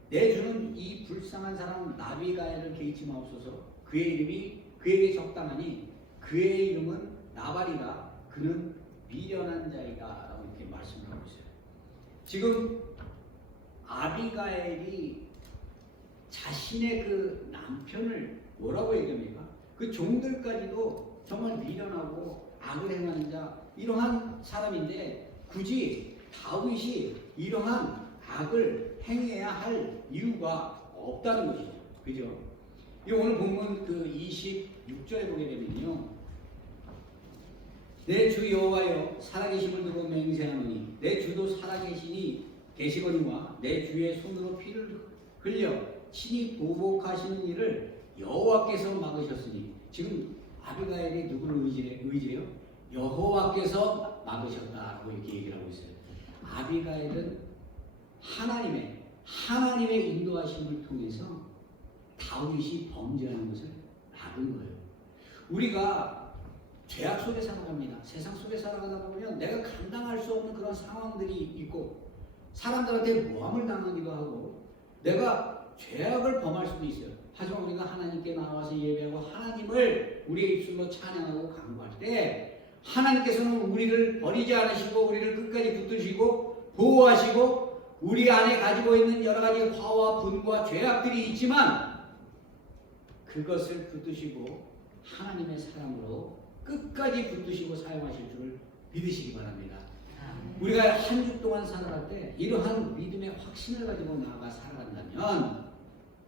내 주는 이 불쌍한 사람 나비가일을 개의치 마옵소서. 그의 이름이 그에게 적당하니 그의 이름은 나발이라 그는 미련한 자이다 라고 이렇게 말씀을 하고 있어요. 지금 아비가일이 자신의 그 남편을 뭐라고 얘기합니까? 그 종들까지도 정말 미련하고 악을 행하는 자 이러한 사람인데 굳이 다윗이 이러한 악을 행해야 할 이유가 없다는 것이죠. 그죠? 이 오늘 본문 그 26절에 보게 되면요. 내 주 여호와여 살아계심을 두고 맹세하노니 내 주도 살아계시니 계시거니와 내 주의 손으로 피를 흘려 친히 보복하시는 일을 여호와께서 막으셨으니, 지금 아비가일이 누구를 의지해요? 여호와께서 막으셨다고 이렇게 얘기를 하고 있어요. 아비가일은 하나님의 인도하심을 통해서 다윗이 범죄하는 것을 막은 거예요. 우리가 죄악 속에 살아갑니다. 세상 속에 살아가다 보면 내가 감당할 수 없는 그런 상황들이 있고, 사람들한테 모함을 당하기도 하고, 내가 죄악을 범할 수도 있어요. 하지만 우리가 하나님께 나와서 예배하고 하나님을 우리의 입술로 찬양하고 간구할 때, 하나님께서는 우리를 버리지 않으시고 우리를 끝까지 붙드시고 보호하시고, 우리 안에 가지고 있는 여러 가지 화와 분과 죄악들이 있지만 그것을 붙드시고 하나님의 사랑으로 끝까지 붙드시고 사용하실 줄을 믿으시기 바랍니다. 우리가 한 주 동안 살아갈 때 이러한 믿음의 확신을 가지고 나아가 살아간다면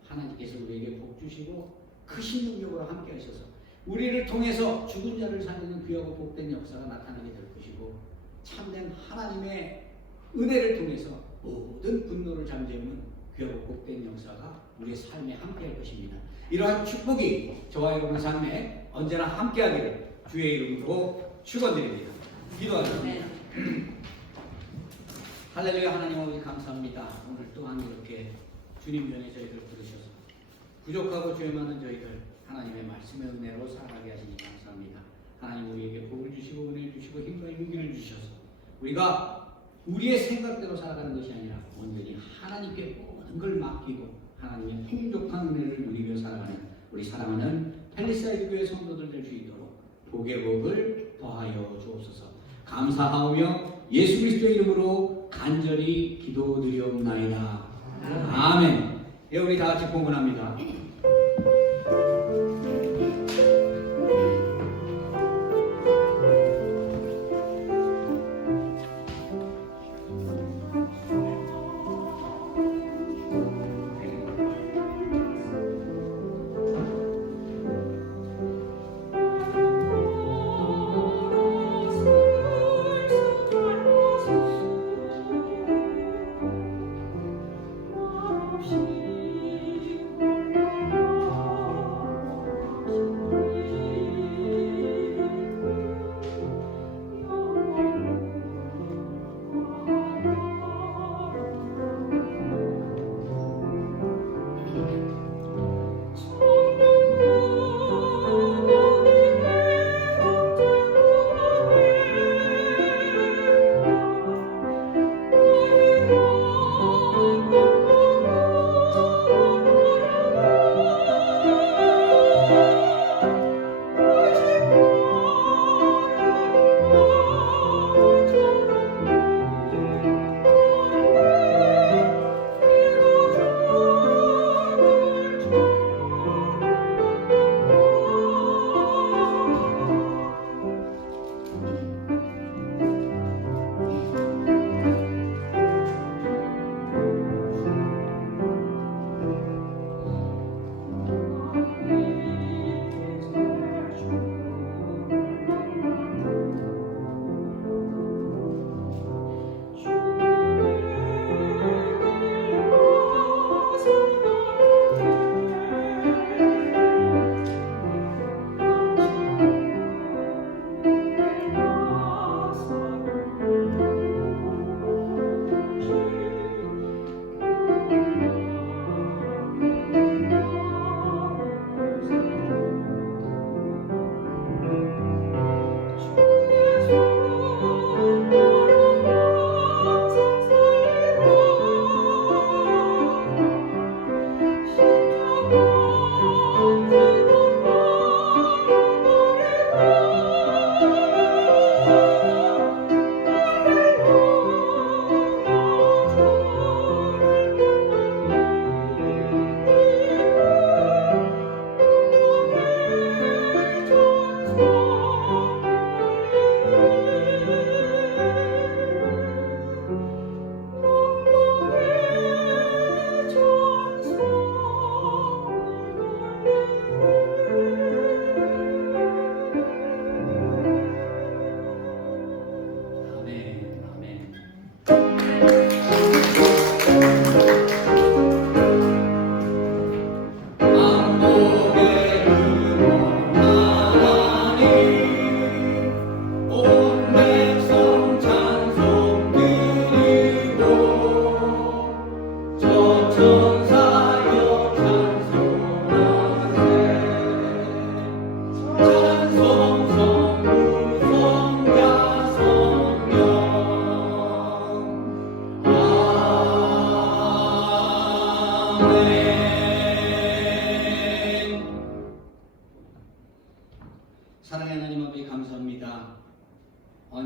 하나님께서 우리에게 복 주시고 크신 능력으로 함께 하셔서 우리를 통해서 죽은 자를 살리는 귀하고 복된 역사가 나타나게 될 것이고, 참된 하나님의 은혜를 통해서 모든 분노를 잠재우는 귀하고 복된 역사가 우리의 삶에 함께 할 것입니다. 이러한 축복이 저와 여러분의 삶에 언제나 함께 하기를 주의 이름으로 축원드립니다. 기도하겠습니다. 할렐루야. 하나님 아버지 감사합니다. 오늘 또한 이렇게 주님 전에 저희들 부르셔서 부족하고 죄 많은 저희들 하나님의 말씀의 은혜로 살아가게 하시니 감사합니다. 하나님 우리에게 복을 주시고 은혜를 주시고 힘과 용기를 주셔서 우리가 우리의 생각대로 살아가는 것이 아니라 온전히 하나님께 모든 걸 맡기고 하나님의 풍족한 은혜를 누리며 살아가는 우리 사랑하는 펠리사이드 교회 성도들 될 수 있도록 복의 복을 더하여 주옵소서. 감사하오며 예수 그리스도의 이름으로 간절히 기도드리옵나이다. 아멘. 예, 우리 다 같이 봉헌합니다.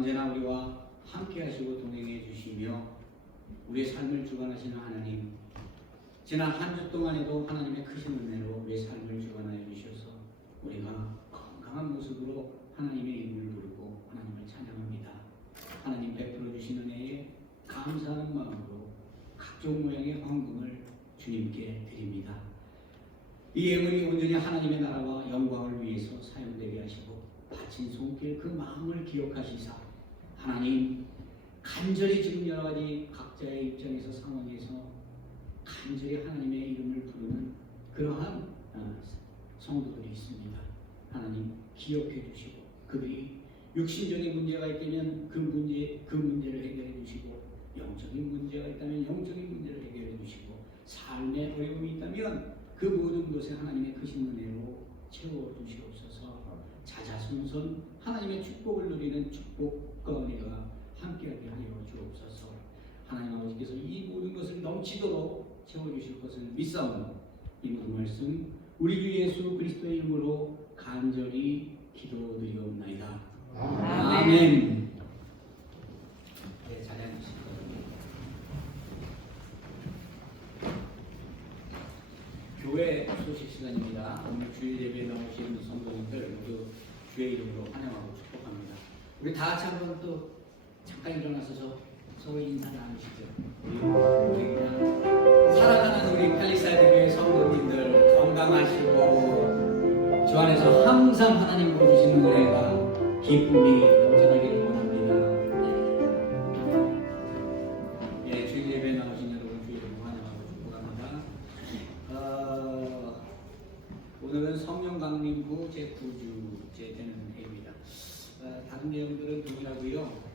언제나 우리와 함께 하시고 동행해 주시며 우리의 삶을 주관하시는 하나님, 지난 한 주 동안에도 하나님의 크신 은혜로 우리의 삶을 주관하여 주셔서 우리가 건강한 모습으로 하나님의 이름을 부르고 하나님을 찬양합니다. 하나님 베풀어 주신 은혜에 감사하는 마음으로 각종 모양의 헌금을 주님께 드립니다. 이 예물이 온전히 하나님의 나라와 영광을 위해서 사용되게 하시고 바친 손길 그 마음을 기억하시사 하나님 간절히 지금 여러 가지 각자의 입장에서 상황에서 간절히 하나님의 이름을 부르는 그러한 성도들이 있습니다. 하나님 기억해 주시고 그들이 육신적인 문제가 있다면 그 문제를 해결해 주시고 영적인 문제가 있다면 영적인 문제를 해결해 주시고 삶의 어려움이 있다면 그 모든 것에 하나님의 크신 은혜로 채워 주시옵소서. 자자손손 하나님의 축복을 누리는 축복과 은혜가 함께하게 하여 주옵소서. 하나님 아버지께서 이 모든 것을 넘치도록 채워주실 것을 믿사오니 이 모든 말씀 우리 주 예수 그리스도의 이름으로 간절히 기도드리옵나이다. 아멘. 네, 잘 해주실 거예요. 교회 소식 시간입니다. 오늘 주일 예배에 나오신 성도님들 모두 주의 이름으로 환영하고 축복합니다. 우리 다 같이 한번 또 잠깐 일어나서 서로 인사 나누시죠. 우리 그냥 살아가는 우리 팰리사이드 교회 성도님들 건강하시고 주 안에서 항상 하나님 보여주시는 은혜가 기쁨이 넘쳐나기를 원합니다. 예, 주일 예배에 나오신 여러분 주의 이름으로 환영하고 축복합니다. 오늘은 성령 강림부 제9주째 되는 해입니다. 다른 내용들은 동일하고요.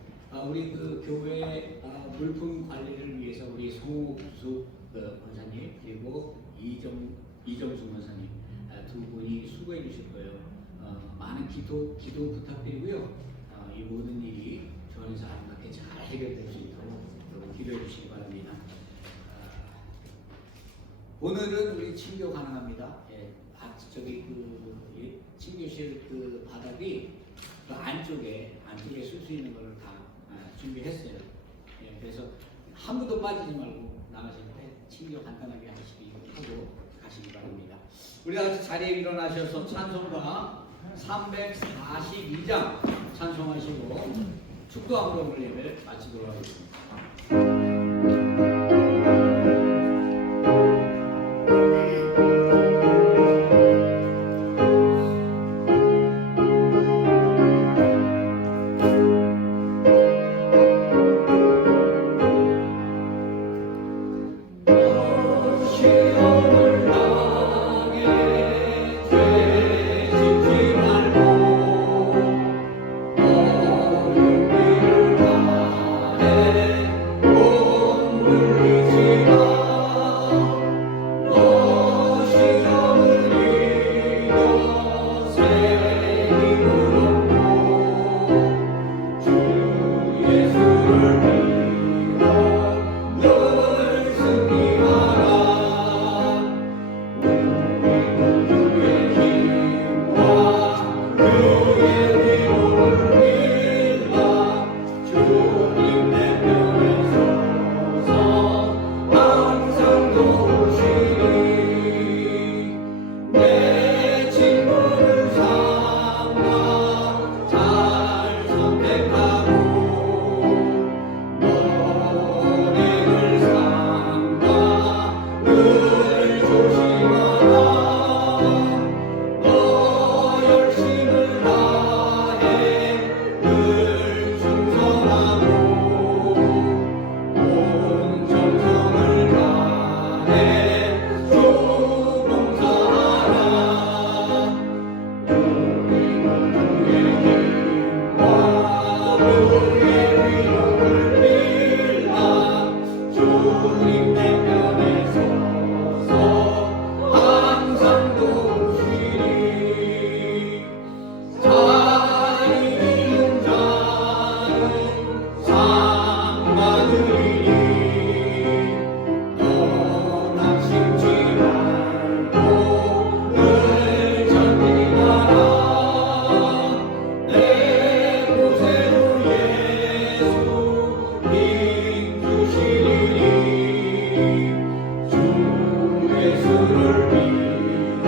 우리 그 교회 물품 관리를 위해서 우리 송옥수 권사님 그리고 이정수 권사님 두 분이 수고해 주실 거예요. 많은 기도 부탁드리고요. 이 모든 일이 주 안에서 아름답게 잘 해결될 수 있도록 여러분 기도해 주시기 바랍니다. 오늘은 우리 친교 가능합니다. 예, 저기 그 친교실 그 바닥이 그 안쪽에 쓸 수 있는 거를 다 준비했어요. 예, 그래서 한 분도 빠지지 말고 나가실 때 친교 간단하게 하고 가시기 바랍니다. 우리 다 같이 자리에 일어나셔서 찬송가 342장 찬송하시고 축도함으로 오늘 예배를 마치도록 하겠습니다. 주를 믿고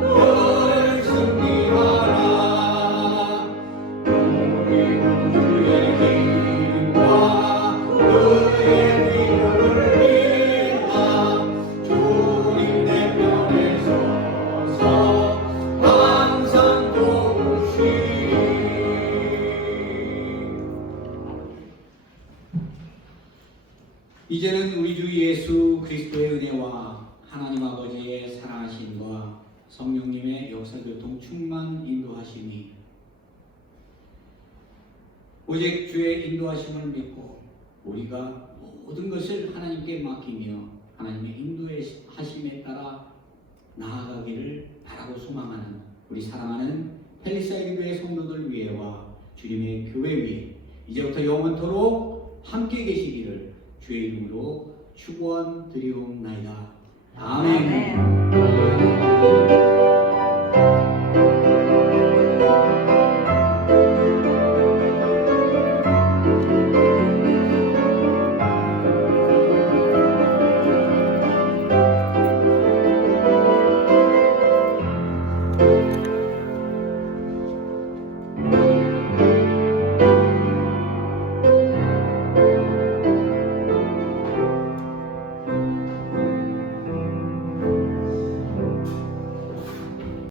늘 승리하라. 우리 주의 힘과 그의 위로를 믿나 주님 내 편에 서서 항상 도우시니. 이제는 우리 주 예수 그리스도의 은혜와 하나님 아버지의 사랑하심과 성령님의 역사교통 충만 인도하심이 오직 주의 인도하심을 믿고 우리가 모든 것을 하나님께 맡기며 하나님의 인도하심에 따라 나아가기를 바라고 소망하는 우리 사랑하는 펠리사이드 교회 성도들 위에와 주님의 교회 위에 이제부터 영원토록 함께 계시기를 주의 이름으로 축원드리옵나이다. 아멘. 아멘.